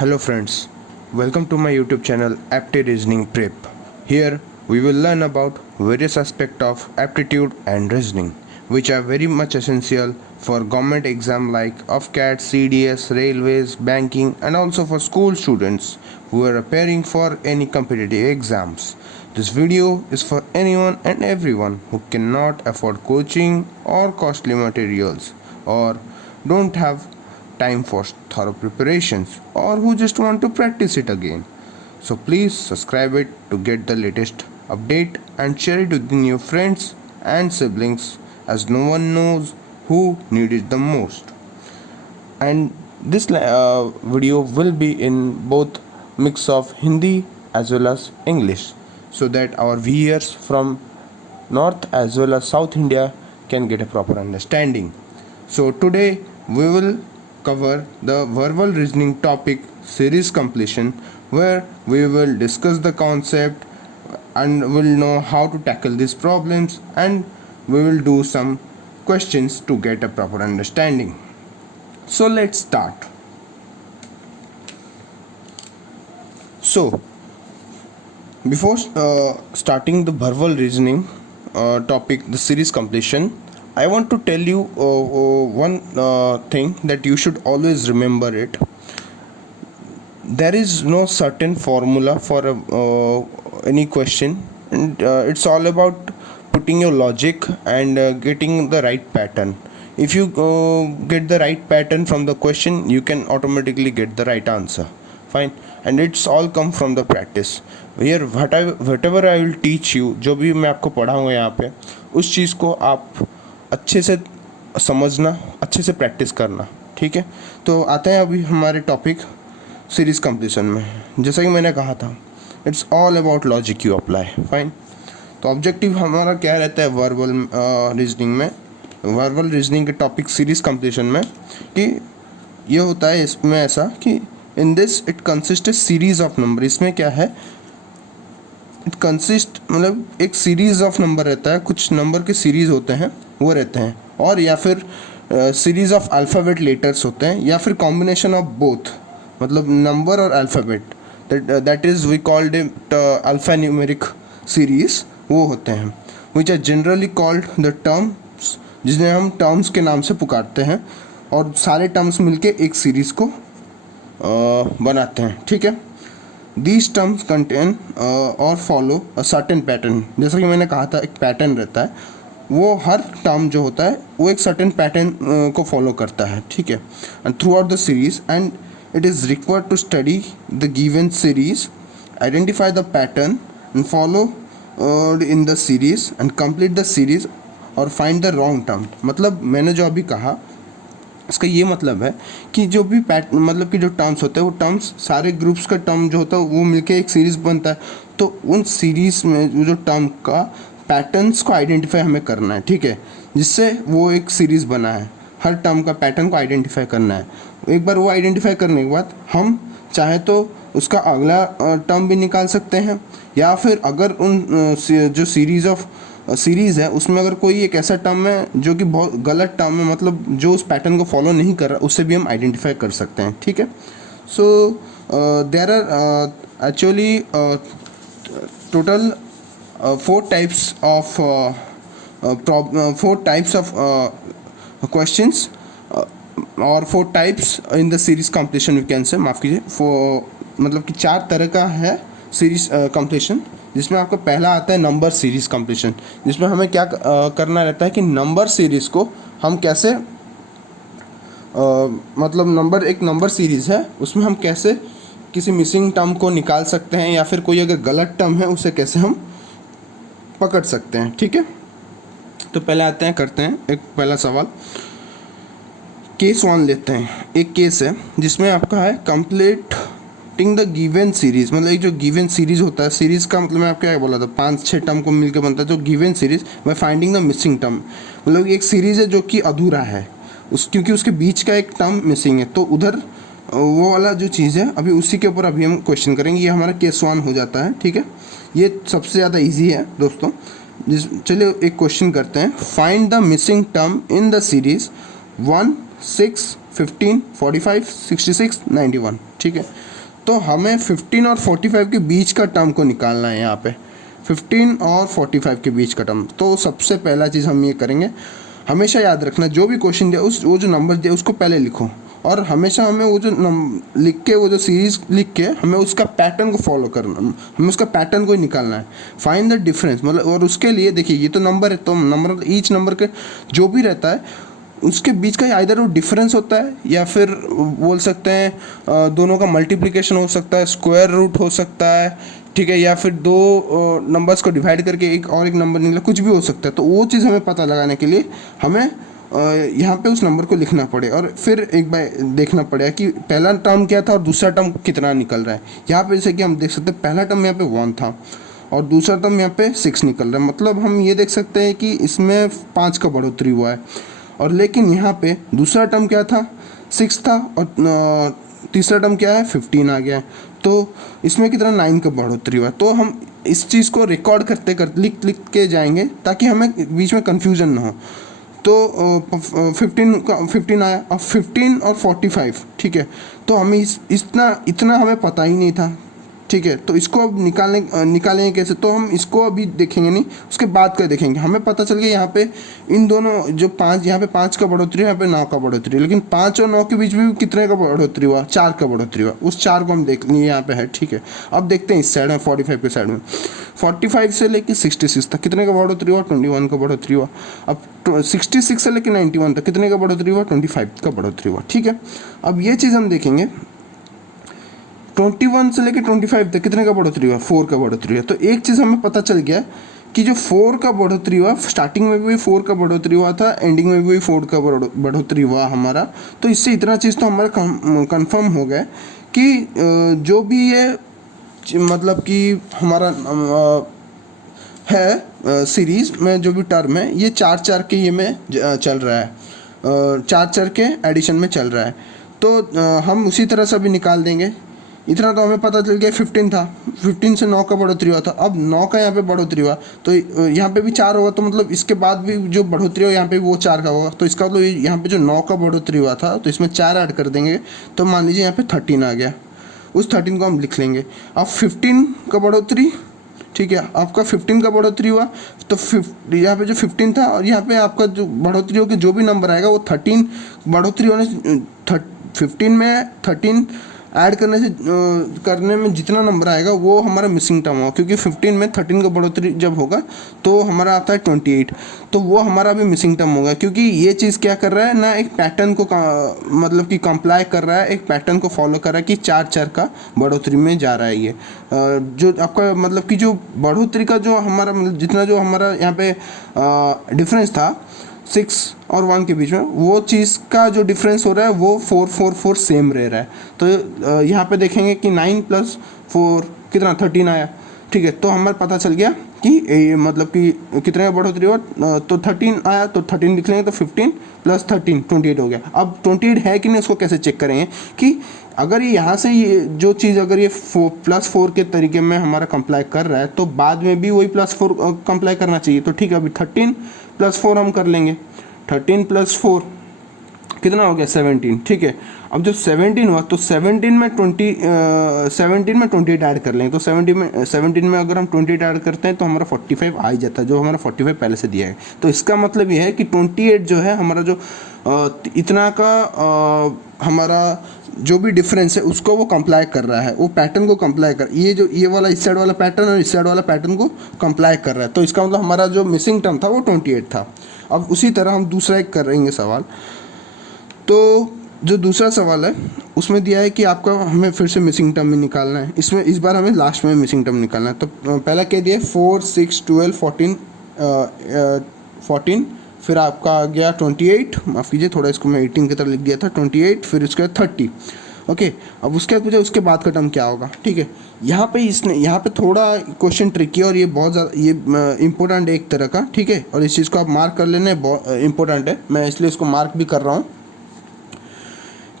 Hello friends, welcome to my YouTube channel Apti Reasoning Prep. Here we will learn about various aspects of aptitude and reasoning which are very much essential for government exam like OFCAT, CDS, railways, banking and also for school students who are preparing for any competitive exams. This video is for anyone and everyone who cannot afford coaching or costly materials or don't have time for thorough preparations or who just want to practice it again. So please subscribe it to get the latest update and share it with your friends and siblings as no one knows who need it the most. And this video will be in both mix of Hindi as well as English so that our viewers from North as well as South India can get a proper understanding. So today we will cover the verbal reasoning topic series completion where we will discuss the concept and will know how to tackle these problems and we will do some questions to get a proper understanding. So let's start. So before starting the verbal reasoning topic, the series completion, I want to tell you one thing that you should always remember it. There is no certain formula for any question, and it's all about putting your logic and getting the right pattern. If you get the right pattern from the question, you can automatically get the right answer. Fine, and it's all come from the practice. Here whatever I will teach you, जो भी मैं आपको पढ़ाऊँगा यहाँ पे, उस चीज़ को आप अच्छे से समझना, अच्छे से प्रैक्टिस करना. ठीक है, तो आते हैं अभी हमारे टॉपिक सीरीज़ कंप्लीशन में. जैसा कि मैंने कहा था, it's all about logic you apply. Fine, तो ऑब्जेक्टिव हमारा क्या रहता है वर्बल रीजनिंग में, वर्बल रीजनिंग के टॉपिक सीरीज़ कंप्लीशन में, कि ये होता है इसमें ऐसा कि in this it consist A series of number. इसमें क्या है, इट कंसिस्ट मतलब एक सीरीज़ ऑफ नंबर रहता है, कुछ नंबर के सीरीज़ होते हैं वो रहते हैं, और या फिर सीरीज़ ऑफ अल्फ़ाबेट लेटर्स होते हैं, या फिर कॉम्बिनेशन ऑफ बोथ, मतलब नंबर और alphabet, that is we called it alpha numeric series, वो होते हैं which are generally called the terms, जिन्हें हम टर्म्स के नाम से पुकारते हैं, और सारे टर्म्स मिलके एक सीरीज़ को बनाते हैं. ठीक है, दीज टर्म्स कंटेन और फॉलो अ सर्टेन पैटर्न. जैसा कि मैंने कहा था, एक पैटर्न रहता है, वो हर टर्म जो होता है वो एक सर्टेन पैटर्न को फॉलो करता है. ठीक है, and throughout the series, and it is required to study the given series, identify the pattern and follow in the series and complete the series और फाइंड द रॉन्ग टर्म. मतलब मैंने जो अभी कहा, इसका ये मतलब है कि जो भी मतलब कि जो टर्म्स होते हैं, वो टर्म्स सारे ग्रुप्स का टर्म जो होता है वो मिलके एक सीरीज़ बनता है. तो उन सीरीज़ में जो टर्म का पैटर्न्स को आइडेंटिफाई हमें करना है. ठीक है, जिससे वो एक सीरीज़ बना है, हर टर्म का पैटर्न को आइडेंटिफाई करना है. एक बार वो आइडेंटिफाई करने के बाद हम चाहे तो उसका अगला टर्म भी निकाल सकते हैं, या फिर अगर उन जो सीरीज़ है उसमें अगर कोई एक ऐसा टर्म है जो कि बहुत गलत टर्म है, मतलब जो उस पैटर्न को फॉलो नहीं कर रहा, उससे भी हम आइडेंटिफाई कर सकते हैं. ठीक है, so there are actually total four types of questions और 4 types in the series completion, you can say, माफ़ कीजिए, मतलब कि 4 तरह का है सीरीज कंप्लीशन. जिसमें आपका पहला आता है नंबर सीरीज कंप्लीशन, जिसमें हमें क्या करना रहता है कि नंबर सीरीज़ को हम कैसे मतलब एक नंबर सीरीज़ है, उसमें हम कैसे किसी मिसिंग टर्म को निकाल सकते हैं, या फिर कोई अगर गलत टर्म है उसे कैसे हम पकड़ सकते हैं. ठीक है, तो पहले आते हैं, करते हैं एक पहला सवाल. केस 1 लेते हैं. एक केस है जिसमें आपका है कंप्लीटिंग द गिवन सीरीज़. मतलब एक जो गिवन सीरीज़ होता है, सीरीज़ का मतलब मैं आपको क्या बोला था, 5-6 टर्म को मिलकर बनता है. जो given series by finding the missing term, मतलब एक सीरीज़ है जो कि अधूरा है, क्योंकि उसके बीच का एक टर्म मिसिंग है, तो उधर वो वाला जो चीज़ है अभी उसी के ऊपर अभी हम क्वेश्चन करेंगे. ये हमारा केस 1 हो जाता है. ठीक है, ये सबसे ज़्यादा इजी है दोस्तों. चलिए एक क्वेश्चन करते हैं. Find the missing term in the series 1, 6, 15, 45, 66, 91, ठीक है। तो हमें 15 और 45 के बीच का टर्म को निकालना है यहाँ पे, 15 और 45 के बीच का टर्म। तो सबसे पहला चीज़ हम ये करेंगे, हमेशा याद रखना जो भी क्वेश्चन दिया वो जो नंबर दिया उसको पहले लिखो, और हमेशा हमें वो जो लिख के वो जो सीरीज़ लिख के हमें उसका पैटर्न को फॉलो करना, हमें उसका पैटर्न को ही निकालना है। फाइंड द डिफरेंस, मतलब, और उसके लिए देखिए ये तो नंबर है, तो नंबर ईच नंबर के जो भी रहता है उसके बीच का आइदर वो डिफरेंस होता है, या फिर बोल सकते हैं दोनों का मल्टीप्लिकेशन हो सकता है, स्क्वायर रूट हो सकता है, ठीक है, या फिर दो नंबर्स को डिवाइड करके एक और एक नंबर निकला, कुछ भी हो सकता है। तो वो चीज़ हमें पता लगाने के लिए हमें यहाँ पे उस नंबर को लिखना पड़े, और फिर एक बार देखना पड़ेगा कि पहला टर्म क्या था और दूसरा टर्म कितना निकल रहा है। यहाँ पे जैसे कि हम देख सकते हैं पहला टर्म यहाँ पे 1 था और दूसरा टर्म यहाँ पे 6 निकल रहा है, मतलब हम ये देख सकते हैं कि इसमें 5 का बढ़ोतरी हुआ है। और लेकिन यहाँ पे दूसरा टर्म क्या था, 6 था, और तीसरा टर्म क्या है, 15 आ गया है। तो इसमें कितना 9 का बढ़ोतरी हुआ है। तो हम इस चीज़ को रिकॉर्ड करते करते लिख के जाएंगे ताकि हमें बीच में कन्फ्यूजन ना हो। तो 15 आया, अब 15 और 45, ठीक है। तो हमें इतना हमें पता ही नहीं था, ठीक है। तो इसको अब निकालेंगे कैसे, तो हम इसको अभी देखेंगे नहीं, उसके बाद का देखेंगे। हमें पता चल गया यहाँ पे इन दोनों जो 5, यहाँ पे 5 का बढ़ोतरी है, यहाँ पे 9 का बढ़ोतरी है, लेकिन 5 और 9 के बीच में कितने का बढ़ोतरी हुआ, 4 का बढ़ोतरी हुआ। उस 4 को हम देख लिए यहाँ पे है, ठीक है। अब देखते हैं इस साइड में 45 के साइड में, 45 से लेकर 66 तक कितने का बढ़ोतरी हुआ, 21 का बढ़ोतरी हुआ। अब 66 से लेकर 91 तक कितने का बढ़ोतरी हुआ, 25 का बढ़ोतरी हुआ, ठीक है। अब ये चीज़ हम देखेंगे 21 से लेकर 25 तक कितने का बढ़ोतरी हुआ, 4 का बढ़ोतरी हुआ। तो एक चीज़ हमें पता चल गया कि जो 4 का बढ़ोतरी हुआ, स्टार्टिंग में भी 4 का बढ़ोतरी हुआ था, एंडिंग में भी 4 का बढ़ोतरी हुआ हमारा। तो इससे इतना चीज़ तो हमारा कंफर्म हो गया कि जो भी ये मतलब कि हमारा है सीरीज़ में जो भी टर्म है, ये 4 के ये में चल रहा है, 4 के एडिशन में चल रहा है। तो हम उसी तरह से भी निकाल देंगे। इतना तो हमें पता चल गया 15 था, 15 से 9 का बढ़ोतरी हुआ था, अब 9 का यहाँ पे बढ़ोतरी हुआ, तो यहाँ पे भी 4 होगा, तो मतलब इसके बाद भी जो बढ़ोतरी हो यहाँ पे वो 4 का होगा। तो इसका मतलब यहाँ पे जो 9 का बढ़ोतरी हुआ था तो इसमें 4 ऐड कर देंगे, तो मान लीजिए यहाँ पे 13 आ गया। उस 13 को हम लिख लेंगे। अब 15 का बढ़ोतरी, ठीक है, आपका 15 का बढ़ोतरी हुआ, तो यहाँ पे जो 15 था और यहाँ पे आपका जो बढ़ोतरी होकर जो भी नंबर आएगा वो 13 बढ़ोतरी होने 15 में 13 ऐड करने में जितना नंबर आएगा वो हमारा मिसिंग टर्म होगा, क्योंकि 15 में 13 का बढ़ोतरी जब होगा तो हमारा आता है 28, तो वो हमारा भी मिसिंग टर्म होगा, क्योंकि ये चीज़ क्या कर रहा है ना, एक पैटर्न को मतलब कि कंप्लाई कर रहा है, एक पैटर्न को फॉलो कर रहा है कि 4 का बढ़ोतरी में जा रहा है। ये जो आपका मतलब कि जो बढ़ोतरी का जो हमारा मतलब जितना जो हमारा यहाँ पे डिफरेंस था 6 और 1 के बीच में, वो चीज़ का जो डिफरेंस हो रहा है वो 4 सेम रह रहा है। तो यहाँ पे देखेंगे कि 9 + 4 कितना 13 आया, ठीक है। तो हमें पता चल गया कि मतलब कि कितने का बढ़ोतरी हुआ, तो 13 आया, तो 13 लिख लेंगे, तो 15 + 13 28 हो गया। अब 28 है कि नहीं उसको कैसे चेक करेंगे कि अगर ये यहाँ से ये जो चीज़ अगर ये +4 के तरीके में हमारा कंप्लाई कर रहा है तो बाद में भी वही +4 कंप्लाई करना चाहिए। तो ठीक है, अभी 13 + 4 हम कर लेंगे, 13 + 4 कितना हो गया 17, ठीक है। अब जब 17 हुआ तो 17 में 28 ऐड कर लेंगे, तो 17 में अगर हम 28 ऐड करते हैं तो हमारा 45 आ ही जाता है, जो हमारा 45 पहले से दिया है। तो इसका मतलब ये है कि 28 जो है हमारा जो इतना का हमारा जो भी डिफरेंस है उसको वो कंप्लाई कर रहा है, वो पैटर्न को कंप्लाई कर, ये वाला इस साइड वाला पैटर्न और इस साइड वाला पैटर्न को कंप्लाई कर रहा है। तो इसका मतलब हमारा जो मिसिंग टर्म था वो 28 था। अब उसी तरह हम दूसरा एक करेंगे सवाल। तो जो दूसरा सवाल है उसमें दिया है कि आपका हमें फिर से मिसिंग टर्म में निकालना है, इसमें इस बार हमें लास्ट में मिसिंग टर्म निकालना है। तो पहला क्या दिया है 4, 6, 12, 14, फिर आपका आ गया 28, माफ़ कीजिए थोड़ा इसको मैं 18 की तरह लिख दिया था, 28, फिर उसके बाद 30, ओके। अब उसके बाद पूछा उसके बाद का टर्म क्या होगा, ठीक है। यहाँ पे थोड़ा क्वेश्चन ट्रिकी और ये बहुत ज़्यादा ये इंपॉर्टेंट है एक तरह का, ठीक है। और इस चीज़ को आप मार्क कर लेना, इंपॉर्टेंट है, मैं इसलिए इसको मार्क भी कर रहा हूँ।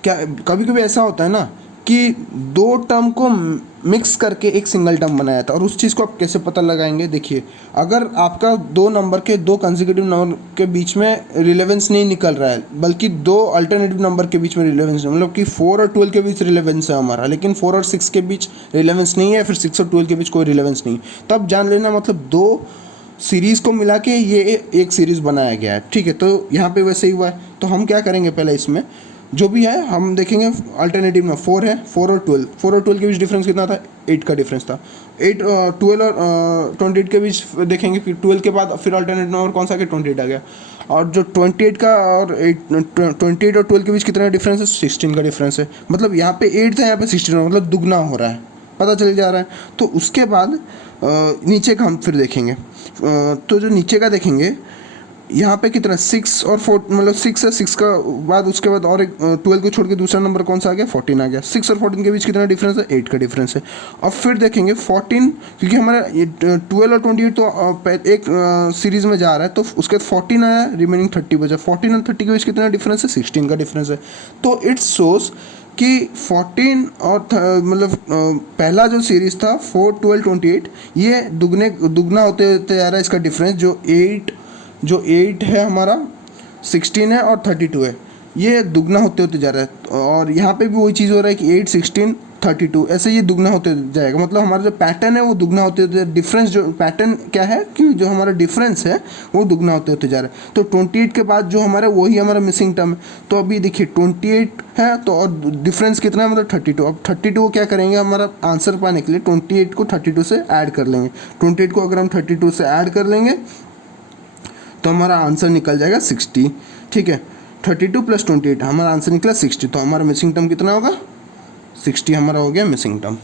क्या कभी कभी ऐसा होता है ना कि दो टर्म को मिक्स करके एक सिंगल टर्म बनाया था। और उस चीज़ को आप कैसे पता लगाएंगे, देखिए अगर आपका दो नंबर के, दो कंसेक्यूटिव नंबर के बीच में रिलेवेंस नहीं निकल रहा है, बल्कि दो अल्टरनेटिव नंबर के बीच में रिलेवेंस, मतलब कि 4 और 12 के बीच रिलेवेंस है हमारा, लेकिन 4 और 6 के बीच रिलेवेंस नहीं है, फिर 6 और 12 के बीच कोई रिलेवेंस नहीं, तब जान लेना मतलब दो सीरीज़ को मिला के ये एक सीरीज़ बनाया गया है। ठीक है, तो यहाँ पे वैसे ही हुआ है। तो हम क्या करेंगे, पहले इसमें जो भी है हम देखेंगे अल्टरनेटिव में 4 है, 4 और 12, 4 और 12 के बीच डिफरेंस कितना था, 8 का डिफरेंस था। 12 और 28 के बीच देखेंगे कि 12 के बाद फिर अल्टरनेटिव नंबर कौन सा आ गया, 28 आ गया। और जो 28 का और 28 और 12 के बीच कितना डिफरेंस है, 16 का डिफरेंस है। मतलब यहाँ पे 8 था, यहाँ पे 16, मतलब दुगना हो रहा है, पता चल जा रहा है। तो उसके बाद नीचे का हम फिर देखेंगे। तो जो नीचे का देखेंगे यहाँ पे कितना 6 और 4, मतलब 6 है, 6 का बाद उसके बाद और एक 12 को छोड़ के दूसरा नंबर कौन सा आ गया, 14 आ गया। 6 और 14 के बीच कितना डिफरेंस है, 8 का डिफरेंस है। अब फिर देखेंगे 14, क्योंकि हमारा 12 और 28 तो एक सीरीज में जा रहा है, तो उसके बाद 14 आया, रिमेनिंग 30 बचा। 14 और 30 के बीच कितना डिफरेंस है, 16 का डिफरेंस है। तो इट्स शोज कि 14 और मतलब पहला जो सीरीज़ था 4, 12, 28, ये दुगना होते होते जा रहा है इसका डिफरेंस। जो 8 है हमारा, 16 है और 32 है, ये दुगना होते होते जा रहा है। और यहाँ पे भी वही चीज़ हो रहा है कि 8, 16, 32, ऐसे ये दुगना होते जाएगा। मतलब हमारा जो पैटर्न है वो दुगना होते होते, डिफरेंस जो पैटर्न क्या है कि जो हमारा डिफरेंस है वो दुगना होते होते जा रहा है। तो 28 के बाद जो हमारा, वही हमारा मिसिंग टर्म है। तो अभी देखिए 28 है, तो और डिफरेंस कितना है, मतलब 32। अब 32 को क्या करेंगे, हमारा आंसर पाने के लिए 28 को 32 से ऐड कर लेंगे। 28 को अगर हम 32 से ऐड कर लेंगे तो हमारा आंसर निकल जाएगा 60। ठीक है, 32 + 28, हमारा आंसर निकला 60। तो हमारा मिसिंग टर्म कितना होगा, 60 हमारा हो गया मिसिंग टर्म।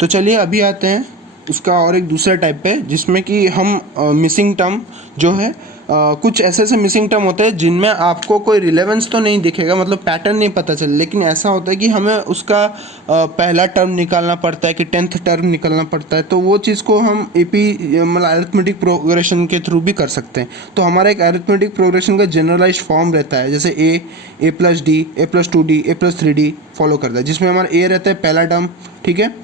तो चलिए अभी आते हैं इसका और एक दूसरा टाइप पे, जिसमें कि हम मिसिंग टर्म जो है, कुछ ऐसे ऐसे मिसिंग टर्म होते हैं जिनमें आपको कोई रिलेवेंस तो नहीं दिखेगा, मतलब पैटर्न नहीं पता चले, लेकिन ऐसा होता है कि हमें उसका पहला टर्म निकालना पड़ता है कि 10th टर्म निकालना पड़ता है। तो वो चीज़ को हम एपी मतलब अरिथमेटिक प्रोग्रेशन के थ्रू भी कर सकते हैं। तो हमारा एक अरिथमेटिक प्रोग्रेशन का जनरलाइज फॉर्म रहता है, जैसे a + d, a + 2d, a + 3d follow करता है, जिसमें हमारा a रहता है पहला टर्म, ठीक है,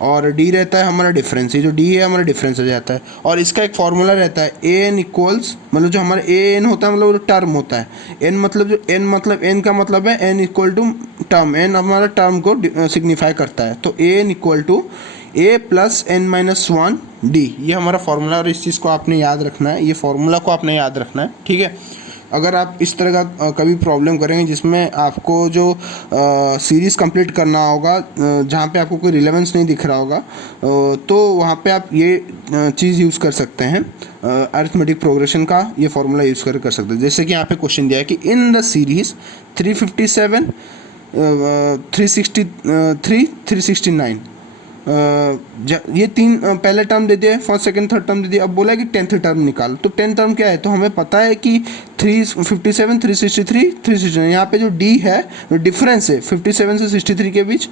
और डी रहता है हमारा डिफरेंस। ये जो डी है हमारा डिफरेंस हो जाता है। और इसका एक फॉर्मूला रहता है ए n इक्वल्स, मतलब जो हमारा ए एन होता है, मतलब जो टर्म होता है, एन मतलब जो एन का मतलब है n equal to term, n हमारा टर्म को सिग्निफाई करता है। तो a n equal to a + n-1 d, ये हमारा फॉर्मूला। और इस चीज़ को आपने याद रखना है, ये फॉर्मूला को आपने याद रखना है, ठीक है। अगर आप इस तरह का कभी प्रॉब्लम करेंगे जिसमें आपको जो सीरीज़ कंप्लीट करना होगा, जहाँ पे आपको कोई रिलेवेंस नहीं दिख रहा होगा, तो वहाँ पे आप ये चीज़ यूज़ कर सकते हैं, अरिथमेटिक प्रोग्रेशन का ये फॉर्मूला यूज़ कर सकते हैं। जैसे कि यहाँ पे क्वेश्चन दिया है कि इन द सीरीज़ 357, 363, 369, ये तीन पहले टर्म दे दिए, फर्स्ट सेकंड थर्ड टर्म दे दिए। अब बोला है कि 10th टर्म निकाल। तो 10th टर्म क्या है, तो हमें पता है कि 357, 363, 369, यहाँ पे जो डी है डिफरेंस है 57 से 63 के बीच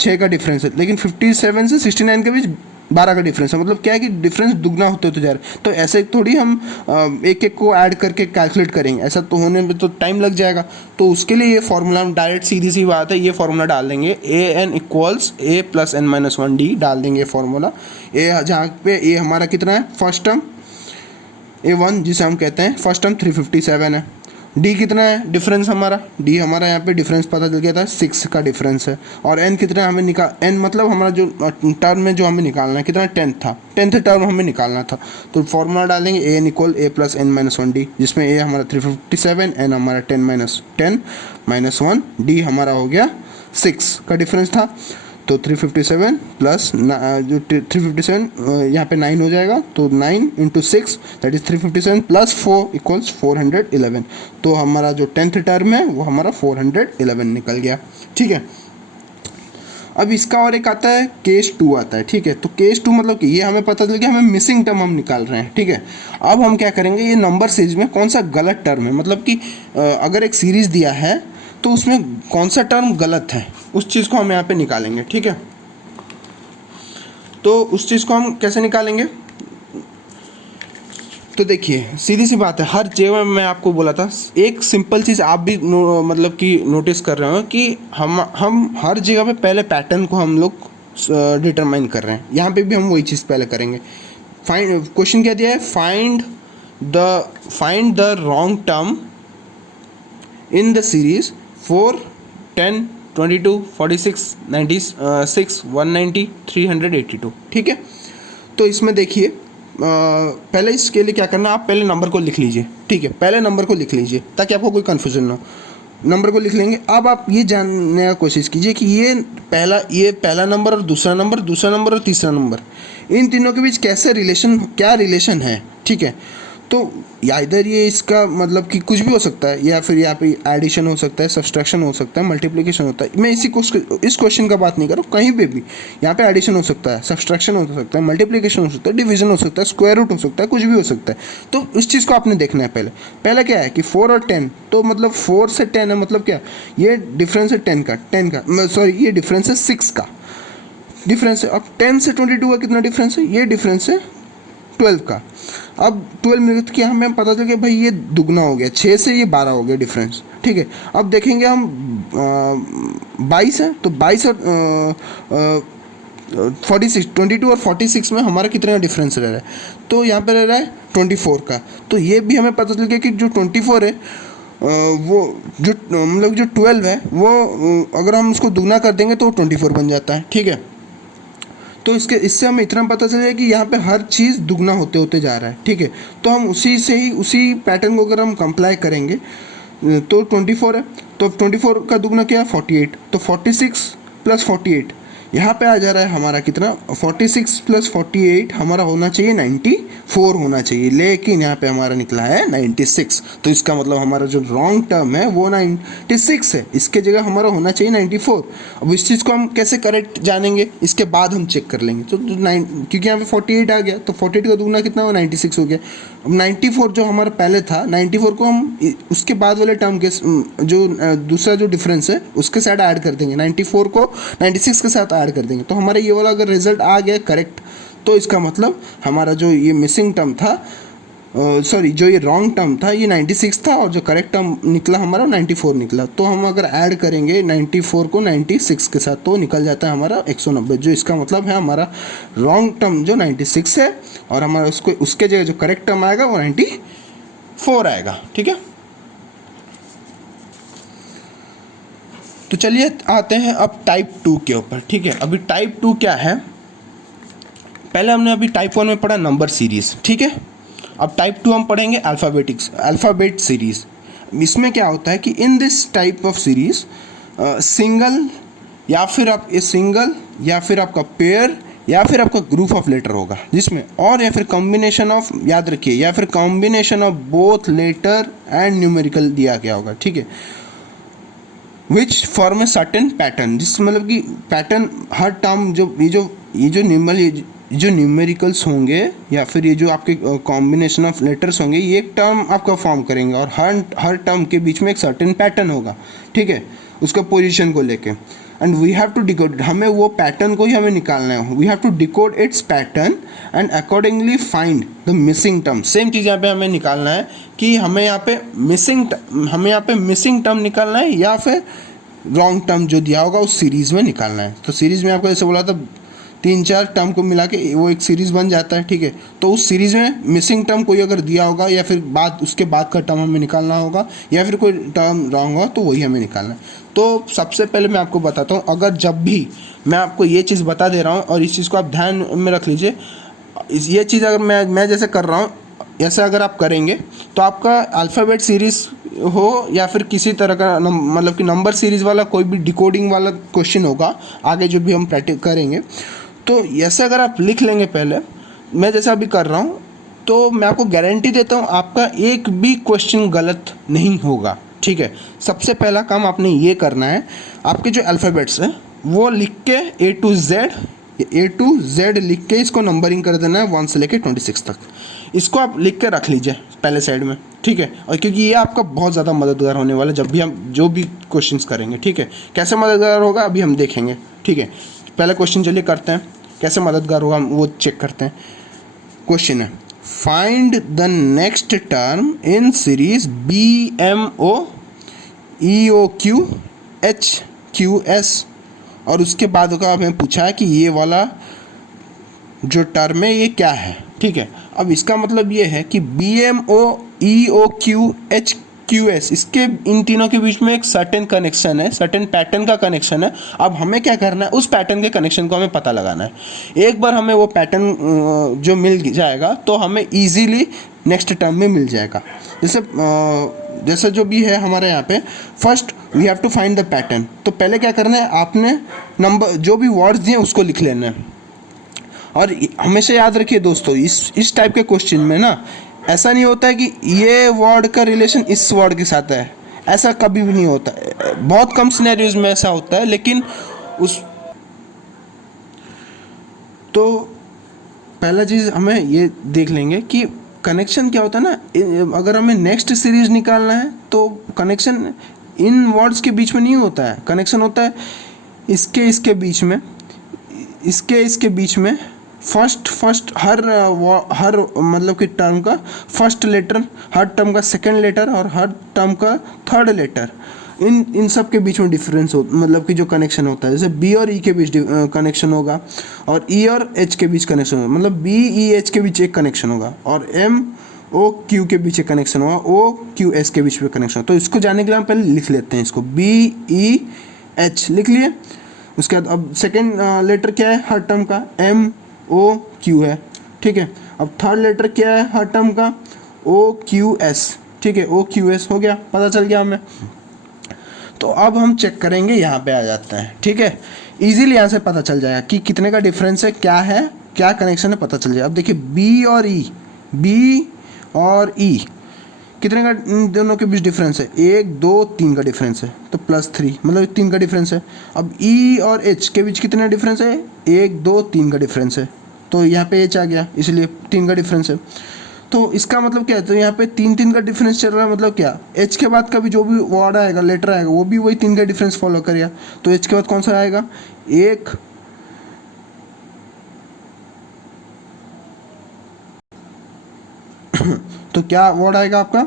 6 का डिफरेंस है, लेकिन 57 से 69 के बीच 12 का डिफरेंस है। मतलब क्या है कि डिफरेंस दुगना होते होते जा रहा है। तो ऐसे थोड़ी हम एक एक को ऐड करके कैलकुलेट करेंगे, ऐसा तो होने में तो टाइम लग जाएगा। तो उसके लिए ये फॉर्मूला हम डायरेक्ट सीधी सी बात है, ये फॉर्मूला डाल देंगे, a n equals a + n-1 d डाल देंगे फॉर्मूला। ए जहाँ पे ए हमारा कितना है, फर्स्ट टर्म a1 जिसे हम कहते हैं, फर्स्ट टर्म 357 है। डी कितना है, डिफरेंस हमारा, डी हमारा यहाँ पे डिफरेंस पता चल गया था, 6 का डिफरेंस है। और एन कितना हमें एन मतलब हमारा जो टर्म में जो हमें निकालना है कितना, 10 था, 10th टर्म हमें निकालना था। तो फॉर्मूला डालेंगे ए n equal a + n-1 d, जिसमें ए हमारा 357, एन हमारा 10 - 1 डी हमारा हो गया 6 का डिफरेंस था। तो 357 प्लस जो 357 यहाँ पे 9 हो जाएगा, तो 9 × 6 दैट इज़ 357 + 4 = 411। तो हमारा जो 10th टर्म है वो हमारा 411 निकल गया, ठीक है। अब इसका और एक आता है केस 2 आता है, ठीक है। तो केस 2 मतलब कि ये हमें पता चल गया, हमें मिसिंग टर्म हम निकाल रहे हैं, ठीक है। अब हम क्या करेंगे, ये नंबर सीरीज में कौन सा गलत टर्म है, मतलब कि अगर एक सीरीज़ दिया है तो उसमें कौन सा टर्म गलत है, उस चीज़ को हम यहाँ पे निकालेंगे, ठीक है। तो उस चीज़ को हम कैसे निकालेंगे, तो देखिए सीधी सी बात है, हर जगह मैं आपको बोला था एक सिंपल चीज़ आप भी मतलब कि नोटिस कर रहे हो कि हम हर जगह पे पहले पैटर्न को हम लोग डिटरमाइन कर रहे हैं। यहाँ पे भी हम वही चीज़ पहले करेंगे। फाइंड, क्वेश्चन क्या दिया है, find the wrong term in the series 4, 10, 22, 46, 96, 190, 382। ठीक है, तो इसमें देखिए पहले इसके लिए क्या करना है, आप पहले नंबर को लिख लीजिए। ठीक है, पहले नंबर को लिख लीजिए ताकि आपको कोई कन्फ्यूजन ना हो। नंबर को लिख लेंगे। अब आप ये जानने का कोशिश कीजिए कि ये पहला नंबर और दूसरा नंबर और तीसरा नंबर, इन तीनों के बीच कैसे रिलेशन, क्या रिलेशन है। ठीक है, तो या इधर ये इसका मतलब कि कुछ भी हो सकता है, या फिर यहाँ पे एडिशन हो सकता है, सब्सट्रैक्शन हो सकता है, मल्टीप्लिकेशन होता है। मैं इस क्वेश्चन का बात नहीं कर रहा हूँ, कहीं पे भी यहाँ पे एडिशन हो सकता है, सब्सट्रैक्शन हो सकता है, मल्टीप्लिकेशन हो सकता है, डिवीजन हो सकता है, स्क्वायर रूट हो सकता है, कुछ भी हो सकता है। तो इस चीज़ को आपने देखना है। पहले क्या है कि 4 और 10, तो मतलब 4 से 10 है, मतलब क्या, ये डिफरेंस है 10 का, सॉरी ये डिफरेंस है 6 का डिफरेंस है। अब 10 से 22 का कितना डिफरेंस है, ये डिफरेंस है 12 का। अब 12 मिनट किया, हमें पता चल गया भाई ये दुगना हो गया, 6 से ये 12 हो गया डिफरेंस। ठीक है, अब देखेंगे हम 22 है, तो 22 और 46, 22 और 46 में हमारा कितना डिफरेंस रह रहा है, तो यहाँ पे रह रहा है 24 का। तो ये भी हमें पता चल गया कि जो 24 है वो जो मतलब जो 12 है वो अगर हम उसको दुगना कर देंगे तो 24 बन जाता है। ठीक है, तो इससे हमें इतना पता चलेगा कि यहाँ पे हर चीज़ दुगना होते होते जा रहा है। ठीक है, तो हम उसी पैटर्न को अगर हम कंप्लाई करेंगे तो 24 है, तो 24 का दुगना क्या है 48, तो 46 प्लस 48 यहाँ पे आ जा रहा है हमारा कितना, 46 प्लस 48 हमारा होना चाहिए 94 होना चाहिए, लेकिन यहाँ पे हमारा निकला है 96। तो इसका मतलब हमारा जो रॉन्ग टर्म है वो 96 है, इसके जगह हमारा होना चाहिए 94। अब इस चीज़ को हम कैसे करेक्ट जानेंगे, इसके बाद हम चेक कर लेंगे। तो क्योंकि यहाँ पे 48 आ गया, तो 48 का दुगना कितना हुआ 96 हो गया। अब 94 जो हमारा पहले था, 94 को हम उसके बाद वाले टर्म के जो दूसरा जो डिफरेंस है उसके साथ ऐड कर देंगे, 94 को 96 के साथ ऐड कर देंगे। तो हमारा ये वाला अगर रिजल्ट आ गया करेक्ट, तो इसका मतलब हमारा जो ये मिसिंग टर्म था, सॉरी जो ये रॉन्ग टर्म था ये 96 था, और जो करेक्ट टर्म निकला हमारा 94 निकला। तो हम अगर ऐड करेंगे 94 को 96 के साथ तो निकल जाता है हमारा 190, जो इसका मतलब है हमारा रॉन्ग टर्म जो 96 है, और हमारा उसके जगह जो करेक्ट टर्म आएगा वो 94 आएगा। ठीक है, तो चलिए आते हैं अब टाइप 2 के ऊपर। ठीक है, अभी टाइप 2 क्या है, पहले हमने अभी टाइप 1 में पढ़ा नंबर सीरीज। ठीक है, अब टाइप 2 हम पढ़ेंगे अल्फ़ाबेट सीरीज। इसमें क्या होता है कि इन this type of series single या फिर आपका पेयर या फिर आपका ग्रुप ऑफ लेटर होगा, जिसमें और या फिर कॉम्बिनेशन ऑफ, याद रखिए, या फिर combination of both letter and numerical दिया गया होगा। ठीक है, which form a certain pattern, जिस मतलब कि पैटर्न हर टर्म जो न्यूमेरिकल्स होंगे या फिर ये जो आपके कॉम्बिनेशन ऑफ लेटर्स होंगे, ये एक टर्म आपका फॉर्म करेंगे, और हर टर्म के बीच में एक सर्टेन पैटर्न होगा। ठीक है, उसका पोजीशन को लेके, and we have to decode, हमें वो पैटर्न को ही हमें निकालना है। We have to decode its pattern and accordingly find the missing term. Same चीज़ यहाँ पे हमें निकालना है कि हमें यहाँ पे मिसिंग टर्म निकालना है या फिर रॉन्ग टर्म जो दिया होगा उस सीरीज़ में निकालना है। तो सीरीज़ में आपको जैसे बोला था 3-4 टर्म को मिला के वो एक सीरीज़ बन जाता है। ठीक है, तो उस सीरीज़ में मिसिंग टर्म कोई अगर दिया होगा या फिर उसके बाद का टर्म हमें निकालना होगा, या फिर कोई टर्म रॉन्ग होगा तो वही हमें निकालना है। तो सबसे पहले मैं आपको बताता हूँ, अगर जब भी मैं आपको ये चीज़ बता दे रहा हूँ और इस चीज़ को आप ध्यान में रख लीजिए, ये चीज़ अगर मैं जैसे कर रहा हूँ ऐसा अगर आप करेंगे तो आपका अल्फ़ाबेट सीरीज़ हो या फिर किसी तरह का मतलब कि नंबर सीरीज़ वाला कोई भी डिकोडिंग वाला क्वेश्चन होगा आगे जो भी हम प्रैक्टिस करेंगे, तो ऐसे अगर आप लिख लेंगे पहले, मैं जैसा अभी कर रहा हूँ, तो मैं आपको गारंटी देता हूँ आपका एक भी क्वेश्चन गलत नहीं होगा। ठीक है, सबसे पहला काम आपने ये करना है, आपके जो अल्फ़ाबेट्स हैं वो लिख के A to Z लिख के इसको नंबरिंग कर देना है 1 से लेके 26 तक। इसको आप लिख के रख लीजिए पहले साइड में। ठीक है, और क्योंकि ये आपका बहुत ज़्यादा मददगार होने वाला है जब भी हम जो भी क्वेश्चंस करेंगे। ठीक है, कैसे मददगार होगा अभी हम देखेंगे। ठीक है, पहले क्वेश्चन चलिए करते हैं, कैसे मददगार होगा हम वो चेक करते हैं। क्वेश्चन है find the next term in series B M O E O Q H Q S, और उसके बाद का हमें पूछा है कि ये वाला जो टर्म है ये क्या है। ठीक है, अब इसका मतलब ये है कि B M O E O Q H Q S, इसके इन तीनों के बीच में एक सर्टेन कनेक्शन है, सर्टेन पैटर्न का कनेक्शन है। अब हमें क्या करना है, उस पैटर्न के कनेक्शन को हमें पता लगाना है। एक बार हमें वो पैटर्न जो मिल जाएगा तो हमें इजीली नेक्स्ट टर्म में मिल जाएगा। जैसे जो भी है हमारे यहाँ पे, first we have to find the pattern. तो पहले क्या करना है, आपने नंबर जो भी वर्ड्स दिए उसको लिख लेना है। और हमेशा याद रखिए दोस्तों, इस टाइप के क्वेश्चन में ना ऐसा नहीं होता है कि ये वर्ड का रिलेशन इस वर्ड के साथ है, ऐसा कभी भी नहीं होता है। बहुत कम सिनेरियोज में ऐसा होता है, लेकिन उस तो पहला चीज़ हमें ये देख लेंगे कि कनेक्शन क्या होता है ना। अगर हमें नेक्स्ट सीरीज निकालना है तो कनेक्शन इन वर्ड्स के बीच में नहीं होता है, कनेक्शन होता है इसके इसके बीच में, इसके बीच में। फर्स्ट हर मतलब कि टर्म का फर्स्ट लेटर, हर टर्म का सेकंड लेटर और हर टर्म का थर्ड लेटर, इन सब के बीच में डिफरेंस हो, मतलब कि जो कनेक्शन होता है। जैसे बी और ई के बीच कनेक्शन होगा, और ई और एच के बीच कनेक्शन होगा, मतलब बी ई एच के बीच एक कनेक्शन होगा, और एम ओ क्यू के बीच एक कनेक्शन होगा, ओ क्यू एस के बीच में कनेक्शन। तो इसको जानने के लिए हम पहले लिख लेते हैं, इसको बी ई एच लिख लिए। उसके बाद अब सेकेंड लेटर क्या है हर टर्म का, एम ओ क्यू है। ठीक है, अब थर्ड लेटर क्या है हर टर्म का, ओ क्यू एस। ठीक है, ओ क्यू एस हो गया, पता चल गया हमें। तो अब हम चेक करेंगे, यहाँ पे आ जाते हैं। ठीक है, इजीली यहाँ से पता चल जाएगा कि कितने का डिफरेंस है, क्या कनेक्शन है, पता चल जाएगा। अब देखिए बी और ई कितने का इन दोनों के बीच डिफरेंस है, 1 2 3 का डिफरेंस है, तो +3 मतलब 3 का डिफरेंस है। अब ई और एच के बीच कितना डिफरेंस है, 1 2 3 का डिफरेंस है, तो यहाँ पे एच आ गया, इसलिए 3 का डिफरेंस है। तो इसका मतलब क्या है, तो यहाँ पे 3 का डिफरेंस चल रहा है, मतलब क्या, एच के बाद का भी जो भी वर्ड आएगा, लेटर आएगा, वो भी वही 3 का डिफरेंस फॉलो करेगा। तो एच के बाद कौन सा आएगा, एक, तो क्या वर्ड आएगा आपका,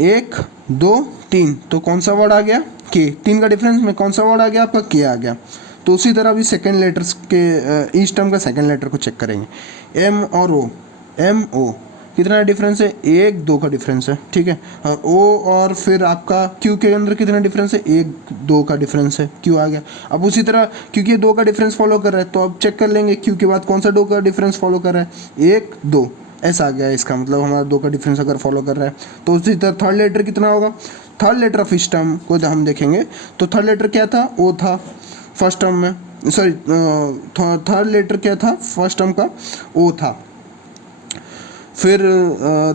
1 2 3, तो कौन सा वर्ड आ गया, के। 3 का डिफरेंस में कौन सा वर्ड आ गया आपका, के आ गया। तो उसी तरह भी सेकेंड लेटर्स के ईच टर्म का सेकेंड लेटर को चेक करेंगे, एम और ओ, एम ओ कितना डिफरेंस है, 1 2 का डिफरेंस है। ठीक है, और ओ और फिर आपका क्यू के अंदर कितना डिफरेंस है, 1 2 का डिफरेंस है, क्यू आ गया। अब उसी तरह क्योंकि ये 2 का डिफरेंस फॉलो कर रहा है, तो अब चेक कर लेंगे क्यू के बाद कौन सा 2 का डिफरेंस फॉलो कर रहा है, 1 2, ऐसा आ गया है। इसका मतलब हमारा 2 का डिफरेंस अगर फॉलो कर रहा है। तो उसी तरह थर्ड लेटर कितना होगा, थर्ड लेटर ऑफ इस टर्म को हम देखेंगे, तो थर्ड लेटर क्या था, ओ था फर्स्ट टर्म में, सॉरी थर्ड लेटर क्या था फर्स्ट टर्म का, ओ था। फिर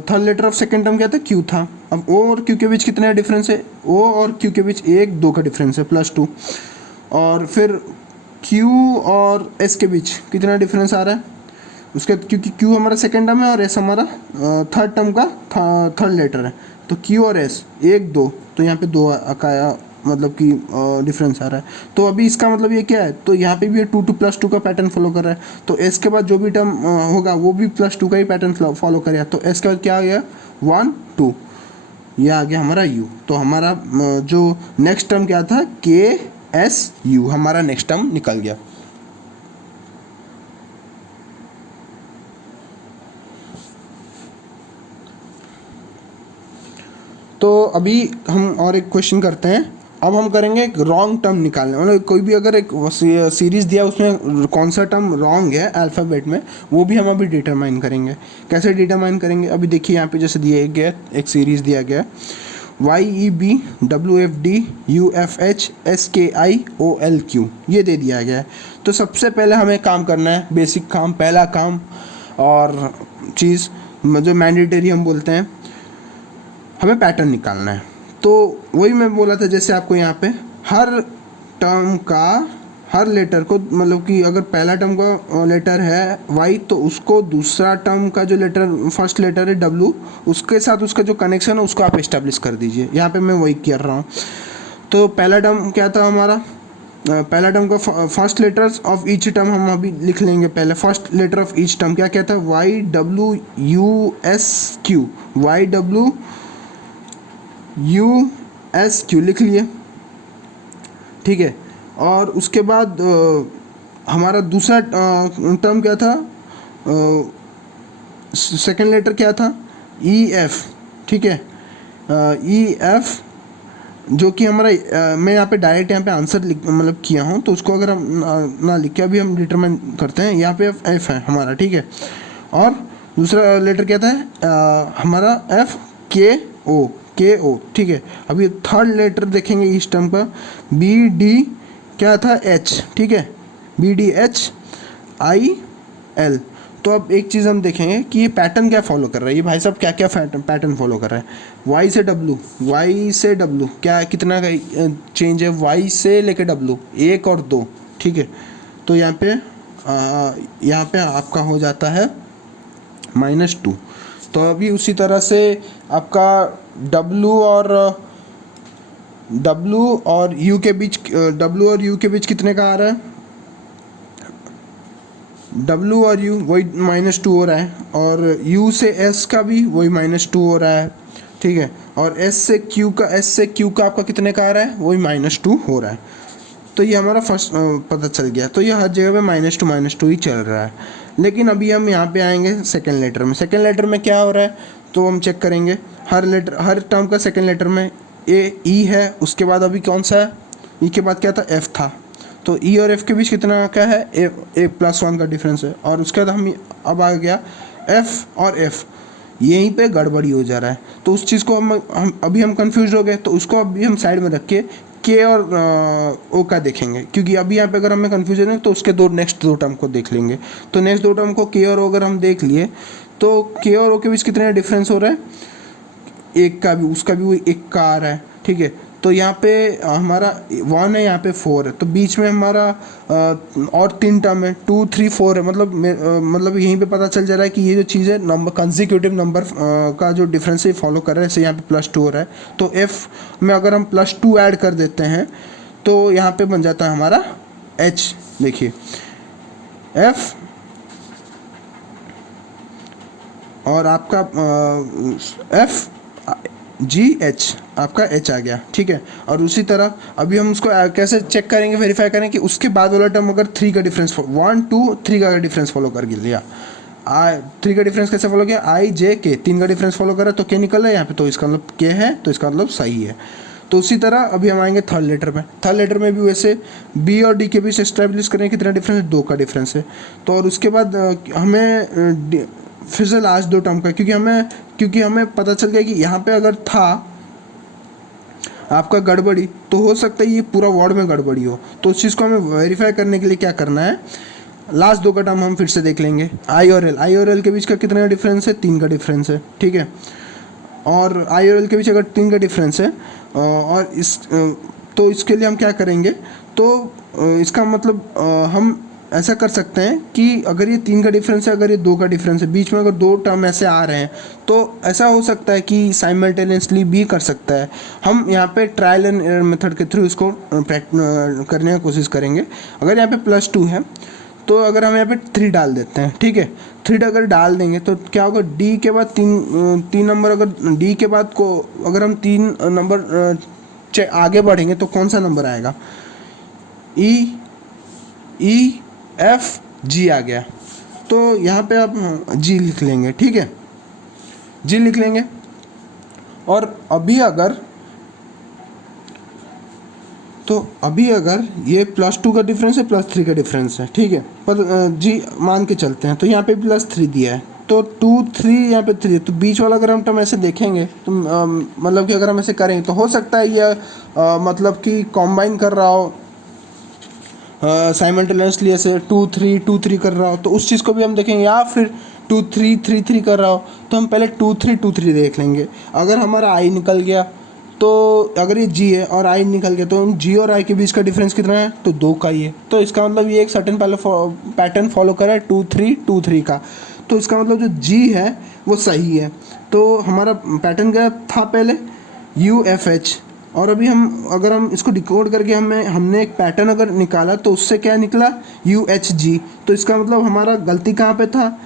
third letter of second term क्या था, क्यू था। अब ओ और क्यू के बीच कितना डिफरेंस है, ओ और क्यू के बीच 1 2 का डिफरेंस है, +2। और फिर क्यू और एस के बीच कितना डिफरेंस आ रहा है, उसके, क्योंकि क्यू हमारा सेकेंड टर्म है और एस हमारा थर्ड टर्म का थर्ड लेटर है, तो क्यू और एस 1 2, तो यहाँ पे 2 का मतलब कि डिफरेंस आ रहा है। तो अभी इसका मतलब ये क्या है, तो यहाँ पे भी ये 2 2 +2 का पैटर्न फॉलो कर रहा है, तो एस के बाद जो भी टर्म होगा वो भी +2 का ही पैटर्न फॉलो करेगा। तो एस के बाद क्या आ गया, 1 2, ये आ गया हमारा यू। तो हमारा जो नेक्स्ट टर्म क्या था, के एस यू, हमारा नेक्स्ट टर्म निकल गया। तो अभी हम और एक क्वेश्चन करते हैं। अब हम करेंगे एक रॉन्ग टर्म निकालने, मतलब कोई भी अगर एक सीरीज दिया उसमें कौन सा टर्म रॉन्ग है अल्फ़ाबेट में, वो भी हम अभी डिटरमाइन करेंगे। कैसे डिटरमाइन करेंगे, अभी देखिए यहाँ पे जैसे दिया गया एक सीरीज़ दिया गया YEB WFD UFH SKIOLQ, ये दे दिया गया है। तो सबसे पहले हमें काम करना है, बेसिक काम, पहला काम और चीज़ जो मैंडेटरी हम बोलते हैं, हमें पैटर्न निकालना है। तो वही मैं बोला था, जैसे आपको यहाँ पे हर टर्म का हर लेटर को, मतलब कि अगर पहला टर्म का लेटर है वाई, तो उसको दूसरा टर्म का जो लेटर फर्स्ट लेटर है डब्ल्यू, उसके साथ उसका जो कनेक्शन है उसको आप इस्टेब्लिश कर दीजिए। यहाँ पे मैं वही कर रहा हूँ। तो पहला टर्म क्या था हमारा, पहला टर्म का first letters of each term हम अभी लिख लेंगे। पहले first letter of each term क्या कहता है, Y W U S Q, Y W U S Q लिख लिए, ठीक है। और उसके बाद हमारा दूसरा टर्म क्या था, सेकेंड लेटर क्या था, ई एफ, ठीक है। ई एफ जो कि हमारा मैं यहाँ पे डायरेक्ट यहाँ पे आंसर मतलब किया हूँ, तो उसको अगर हम ना लिख के अभी हम डिटरमाइन करते हैं, यहाँ पे एफ है हमारा, ठीक है। और दूसरा लेटर क्या था हमारा एफ के ओ, ठीक है। अभी थर्ड लेटर देखेंगे इस टर्म का, बी डी क्या था एच, ठीक है, B D H I L. तो अब एक चीज़ हम देखेंगे कि ये पैटर्न क्या फॉलो कर रहा है, ये भाई साहब क्या क्या पैटर्न फॉलो कर रहा है। वाई से डब्लू क्या कितना का चेंज है, वाई से लेके डब्लू 1 और 2, ठीक है। तो यहाँ पे आपका हो जाता है -2। तो अभी उसी तरह से आपका डब्लू और यू के बीच कितने का आ रहा है, W और U वही -2 हो रहा है, और U से S का भी वही -2 हो रहा है, ठीक है। और S से Q का आपका कितने का आ रहा है, वही -2 हो रहा है। तो ये हमारा फर्स्ट पता चल गया। तो ये हर जगह पे -2 ही चल रहा है। लेकिन अभी हम यहाँ पे आएंगे सेकेंड लेटर में। सेकेंड लेटर में क्या हो रहा है, तो हम चेक करेंगे हर टर्म का सेकेंड लेटर में E है, उसके बाद अभी कौन सा है, E के बाद क्या था, F था। तो E और F के बीच कितना क्या है, A+1 का डिफरेंस है। और उसके बाद हम अब आ गया F और F, यहीं पे गड़बड़ी हो जा रहा है। तो उस चीज़ को हम कंफ्यूज हो गए, तो उसको अभी हम साइड में रख के K और O का देखेंगे, क्योंकि अभी यहाँ पे अगर हमें कन्फ्यूजन है तो उसके नेक्स्ट दो टर्म को देख लेंगे। तो नेक्स्ट दो टर्म को K और O अगर हम देख लिए, तो K और O के बीच कितने डिफरेंस हो रहा है, 1 का भी, उसका भी वही 1 का आ रहा है, ठीक है। तो यहाँ पे हमारा 1 है, यहाँ पे 4 है, तो बीच में हमारा और 3 टर्म है, 2 3 4 है। मतलब यहीं पे पता चल जा रहा है कि ये जो चीज़ है नंबर कंसेक्यूटिव नंबर का जो डिफरेंस है फॉलो कर रहा है। जैसे यहाँ पे +2 हो रहा है, तो F में अगर हम +2 ऐड कर देते हैं तो यहाँ पे बन जाता है हमारा H। देखिए F और आपका F जी एच, आपका एच आ गया, ठीक है। और उसी तरह अभी हम उसको कैसे चेक करेंगे, वेरीफाई करेंगे कि उसके बाद वाला टर्म अगर 3 का डिफरेंस 1 2 3 का डिफरेंस फॉलो कर लिया, 3 का डिफरेंस कैसे फॉलो किया, आई जे के 3 का डिफरेंस फॉलो करा तो के निकल रहा है यहाँ पे, तो इसका मतलब के है, तो इसका मतलब सही है। तो उसी तरह अभी हम आएंगे थर्ड लेटर में। थर्ड लेटर में भी वैसे बी और डी के बीच एस्टेब्लिश करेंगे कितना डिफरेंस है, 2 का डिफरेंस है। तो और उसके बाद हमें फिर से लास्ट दो टर्म का, क्योंकि हमें पता चल गया कि यहाँ पे अगर था आपका गड़बड़ी, तो हो सकता है ये पूरा वर्ड में गड़बड़ी हो। तो उस चीज़ को हमें वेरीफाई करने के लिए क्या करना है, लास्ट दो का टर्म हम फिर से देख लेंगे। आई और एल के बीच का कितना डिफरेंस है, 3 का डिफरेंस है, ठीक है। और आई और एल के बीच अगर 3 का डिफरेंस है और तो इसके लिए हम क्या करेंगे, तो इसका मतलब हम ऐसा कर सकते हैं कि अगर ये 3 का डिफरेंस है, अगर ये 2 का डिफरेंस है, बीच में अगर 2 टर्म ऐसे आ रहे हैं, तो ऐसा हो सकता है कि साइमल्टेनियसली भी कर सकता है। हम यहाँ पे ट्रायल एंड एरर मेथड के थ्रू इसको करने की कोशिश करेंगे। अगर यहाँ पे +2 है, तो अगर हम यहाँ पे 3 डाल देते हैं, ठीक है, 3 अगर डाल देंगे तो क्या होगा, डी के बाद 3 नंबर, अगर डी के बाद को अगर हम 3 नंबर आगे बढ़ेंगे तो कौन सा नंबर आएगा, ई एफ जी आ गया। तो यहाँ पे आप जी लिख लेंगे, ठीक है, जी लिख लेंगे। और अभी अगर ये +2 का डिफरेंस है, +3 का डिफरेंस है, ठीक है, पर जी मान के चलते हैं, तो यहाँ पे +3 दिया है, तो 2 3 यहाँ पे 3, तो बीच वाला अगर हम टर्म ऐसे देखेंगे तो मतलब कि अगर हम ऐसे करेंगे तो हो सकता है ये मतलब कि कॉम्बाइन कर रहा हो साइमल्टेनियसली, ऐसे 2 3 कर रहा हो, तो उस चीज़ को भी हम देखेंगे। या फिर 2 3 3 3 कर रहा हो, तो हम पहले 2 3 देख लेंगे। अगर हमारा आई निकल गया, तो अगर ये जी है और आई निकल गया, तो जी और आई के बीच का डिफरेंस कितना है, तो 2 का ही है। तो इसका मतलब ये एक सर्टेन पहले पैटर्न फॉलो करा है 2 3 का, तो इसका मतलब जो जी है वो सही है। तो हमारा पैटर्न क्या था, पहले यू एफ एच और अभी हम अगर हम इसको डिकोड करके हमने एक पैटर्न अगर निकाला तो उससे क्या निकला UHG। तो इसका मतलब हमारा गलती कहाँ पे था,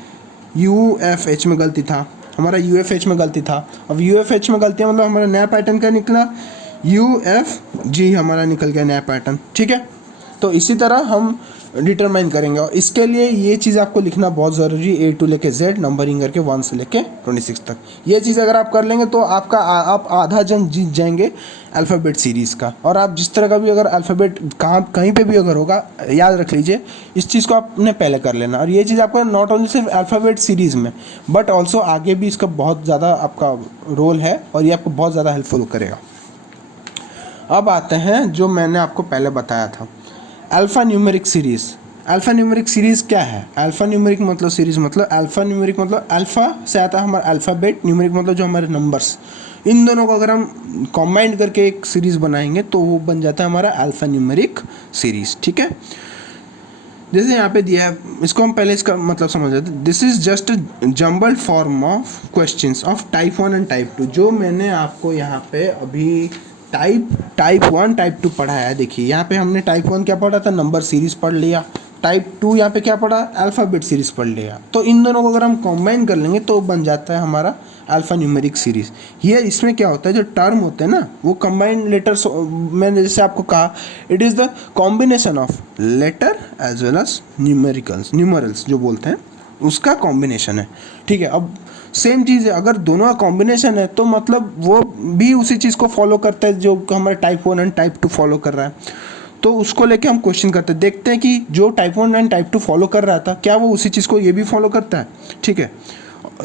UFH में गलती था, हमारा UFH में गलती था। अब UFH में गलती मतलब हमारा नया पैटर्न क्या निकला, UFG हमारा निकल गया नया पैटर्न। ठीक है, तो इसी तरह हम डिटरमाइन करेंगे और इसके लिए ये चीज़ आपको लिखना बहुत ज़रूरी है, A टू लेके Z नंबरिंग करके 1 से लेके 26 तक। ये चीज़ अगर आप कर लेंगे तो आपका आप आधा जंग जीत जाएंगे अल्फ़ाबेट सीरीज़ का। और आप जिस तरह का भी अगर अल्फ़ाबेट कहीं पे भी अगर होगा, याद रख लीजिए इस चीज़ को आपने पहले कर लेना। और ये चीज़ आपका नॉट ओनली सिर्फ अल्फ़ाबेट सीरीज़ में बट ऑल्सो आगे भी इसका बहुत ज़्यादा आपका रोल है और ये आपको बहुत ज़्यादा हेल्पफुल करेगा। अब आते हैं जो मैंने आपको पहले बताया था, alpha numeric series. Alpha numeric series क्या है, अल्फ़ा न्यूमेरिक मतलब सीरीज़ मतलब अल्फ़ा न्यूमेरिक मतलब अल्फ़ा से आता है हमारा अल्फ़ाबेट, न्यूमेरिक मतलब जो हमारे नंबर्स, इन दोनों को अगर हम कॉम्बाइंड करके एक सीरीज़ बनाएंगे तो वो बन जाता है हमारा अल्फ़ा न्यूमेरिक सीरीज़। ठीक है, जैसे यहाँ पे दिया है, इसको हम पहले इसका मतलब समझ लेते हैं। This is just jumbled form of questions of type 1 and type 2। जो मैंने आपको यहाँ पे अभी टाइप 1 टाइप 2 पढ़ाया है, देखिए यहाँ पे हमने टाइप 1 क्या पढ़ा था, नंबर सीरीज़ पढ़ लिया। टाइप 2 यहाँ पे क्या पढ़ा, अल्फ़ाबेट सीरीज़ पढ़ लिया। तो इन दोनों को अगर हम कॉम्बाइन कर लेंगे तो बन जाता है हमारा अल्फ़ा न्यूमेरिक सीरीज़। ये इसमें क्या होता है, जो टर्म होते हैं ना वो कंबाइंड लेटर्स, मैंने जैसे आपको कहा it is the combination of letter as well as numerals जो बोलते हैं उसका कॉम्बिनेशन है। ठीक है, अब सेम चीज़ है, अगर दोनों का कॉम्बिनेशन है तो मतलब वो भी उसी चीज़ को फॉलो करता है जो हमारे टाइप 1 एंड टाइप 2 फॉलो कर रहा है। तो उसको लेके हम क्वेश्चन करते हैं, देखते हैं कि जो टाइप 1 एंड टाइप 2 फॉलो कर रहा था क्या वो उसी चीज़ को ये भी फॉलो करता है। ठीक है,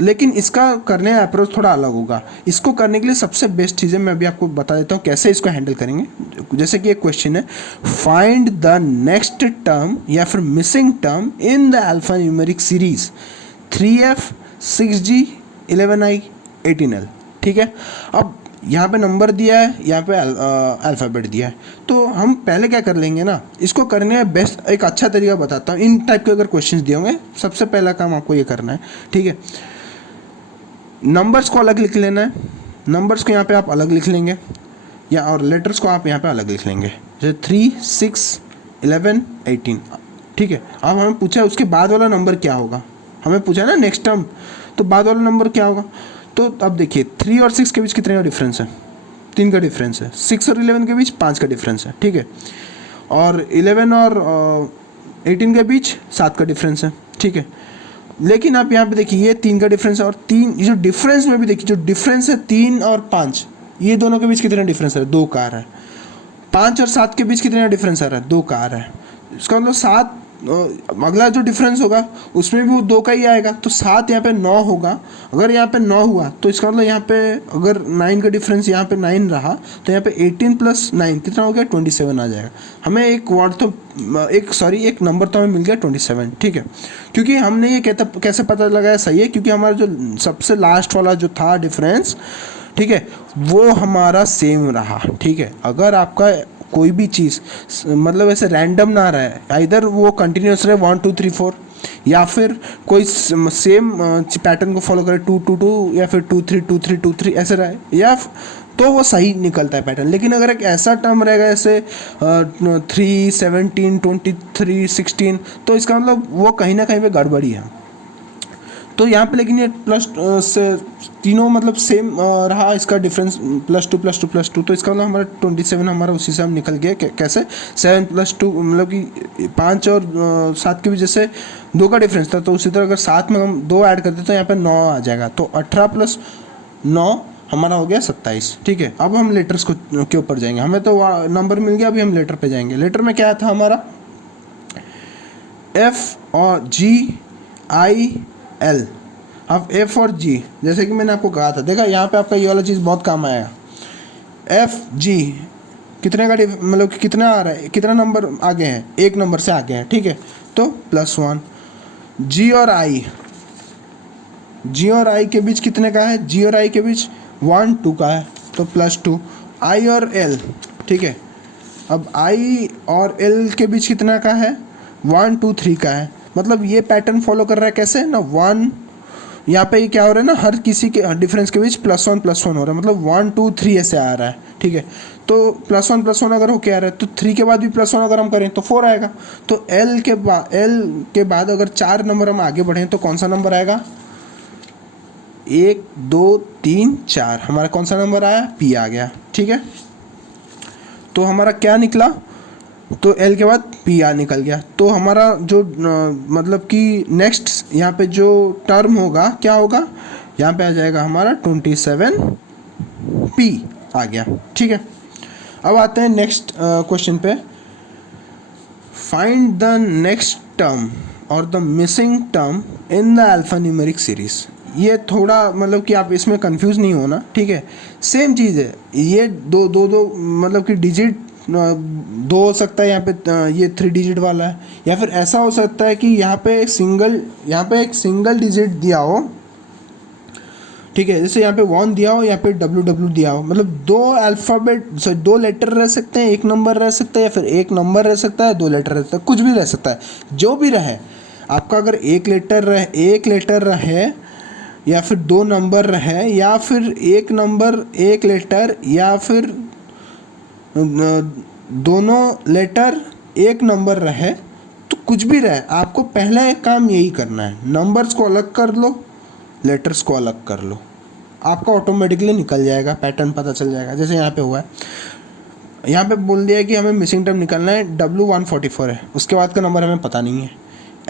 लेकिन इसका करने का अप्रोच थोड़ा अलग होगा। इसको करने के लिए सबसे बेस्ट चीज़ें मैं अभी आपको बता देता हूँ कैसे इसको हैंडल करेंगे। जैसे कि एक क्वेश्चन है, फाइंड द नेक्स्ट टर्म या फिर missing term in the alpha numeric series 3F 6G 11I 18L। ठीक है, अब यहाँ पे नंबर दिया है, यहाँ पे अल्फ़ाबेट दिया है, तो हम पहले क्या कर लेंगे ना, इसको करने का बेस्ट एक अच्छा तरीका बताता हूँ। इन टाइप के अगर क्वेश्चंस दिए होंगे सबसे पहला काम आपको ये करना है। ठीक है, नंबर्स को अलग लिख लेना है, नंबर्स को यहाँ पे आप अलग लिख लेंगे या और लेटर्स को आप यहाँ पे अलग लिख लेंगे, जैसे 3 6 11 18। ठीक है, अब हमें पूछा है उसके बाद वाला नंबर क्या होगा, हमें पूछा है ना नेक्स्ट टर्म, तो बाद वाला नंबर क्या होगा। तो अब देखिए 3 और 6 के बीच कितने का डिफरेंस है, 3 का डिफरेंस है। 6 और 11 के बीच 5 का डिफरेंस है। ठीक है, और 11 और 18 के बीच 7 का डिफरेंस है। ठीक है, लेकिन आप यहाँ पे देखिए ये 3 का डिफरेंस है और 3 ये जो डिफरेंस में भी देखिए जो डिफरेंस है 3 और 5, ये दोनों के बीच कितना डिफरेंस है, 2 का आ रहा है। 5 और 7 के बीच कितना डिफरेंस आ रहा है, 2 का आ रहा है। इसका मतलब 7 अगला जो डिफरेंस होगा उसमें भी वो 2 का ही आएगा, तो 7 यहाँ पे 9 होगा। अगर यहाँ पे 9 हुआ तो इसका मतलब यहाँ पे अगर 9 का डिफरेंस यहाँ पे 9 रहा तो यहाँ पे 18 + 9 कितना हो गया, 27 आ जाएगा। हमें एक वर्ड तो एक नंबर तो हमें मिल गया 27। ठीक है, क्योंकि हमने ये कैसे पता लगाया सही है, क्योंकि हमारा जो सबसे लास्ट वाला जो था डिफरेंस, ठीक है, वो हमारा सेम रहा। ठीक है, अगर आपका कोई भी चीज़ मतलब ऐसे रैंडम ना रहा है, इधर वो कंटिन्यूस रहे 1 2 3 4 या फिर कोई सेम पैटर्न को फॉलो करे 2 2 2 या फिर 2 3 2 3 2 3 ऐसे रहे, या तो वो सही निकलता है पैटर्न। लेकिन अगर एक ऐसा टर्म रहेगा जैसे 3 17 23 16, तो इसका मतलब वो कहीं ना कहीं पे गड़बड़ी है। तो यहाँ पे लेकिन ये प्लस से तीनों मतलब सेम रहा, इसका डिफरेंस +2 तो इसका मतलब हमारा 27 हमारा उसी से हम निकल गए। कैसे 7 + 2 मतलब कि 5 और 7 के बीच जैसे 2 का डिफरेंस था, तो उसी तरह अगर 7 में हम 2 ऐड करते तो यहाँ पे 9 आ जाएगा, तो 18 + 9 हमारा हो गया 27। ठीक है, अब हम लेटर्स को के ऊपर जाएंगे, हमें तो नंबर मिल गया, अभी हम लेटर पे जाएंगे। लेटर में क्या था हमारा F और G I L। अब F और G जैसे कि मैंने आपको कहा था, देखा यहाँ पे आपका ये वाला चीज़ बहुत काम आएगा। F G कितने का मतलब कि कितना आ रहा है, कितना नंबर आगे हैं, 1 नंबर से आगे हैं। ठीक है, तो +1। G और I के बीच कितने का है, G और I के बीच 1 2 का है, तो +2। I और L, ठीक है, अब I और L के बीच कितना का है, 1 2 3 का है। मतलब ये पैटर्न फॉलो कर रहा है कैसे ना, 1 यहाँ पे क्या हो रहा है ना, हर किसी के डिफरेंस के बीच +1 हो रहा है, मतलब 1 2 3 ऐसे आ रहा है, ठीक है। तो +1 अगर होके आ रहा है तो 3 के बाद भी +1 अगर हम करें तो 4 आएगा। तो एल के बाद अगर 4 नंबर हम आगे बढ़ें तो कौन सा नंबर आएगा? 1 2 3 4, हमारा कौन सा नंबर आया? पी आ गया, ठीक है। तो हमारा क्या निकला? तो एल के बाद पी आर निकल गया। तो हमारा जो मतलब कि नेक्स्ट यहाँ पे जो टर्म होगा क्या होगा? यहाँ पे आ जाएगा हमारा 27 पी आ गया, ठीक है। अब आते हैं नेक्स्ट क्वेश्चन पे। फाइंड द नेक्स्ट टर्म और the missing term in the alpha numeric series. ये थोड़ा मतलब कि आप इसमें कंफ्यूज नहीं होना, ठीक है। सेम चीज़ है, ये दो मतलब कि डिजिट 2 हो सकता है यहाँ पे, ये 3 डिजिट वाला है, या फिर ऐसा हो सकता है कि यहाँ पे एक सिंगल डिजिट दिया हो, ठीक है। जैसे यहाँ पे 1 दिया हो, यहाँ पे WW दिया हो, मतलब 2 लेटर रह सकते हैं, 1 नंबर रह सकता है, या फिर 1 नंबर रह सकता है, 2 लेटर रह सकता है, कुछ भी रह सकता है, जो भी रहे आपका। अगर 1 लेटर रहे या फिर 2 नंबर रहे, या फिर 1 नंबर 1 लेटर, या फिर दोनों लेटर 1 नंबर रहे, तो कुछ भी रहे, आपको पहला एक काम यही करना है, नंबर्स को अलग कर लो, लेटर्स को अलग कर लो, आपका ऑटोमेटिकली निकल जाएगा, पैटर्न पता चल जाएगा। जैसे यहाँ पे हुआ है, यहाँ पे बोल दिया कि हमें मिसिंग टर्म निकालना है, W 144 है, उसके बाद का नंबर हमें पता नहीं है,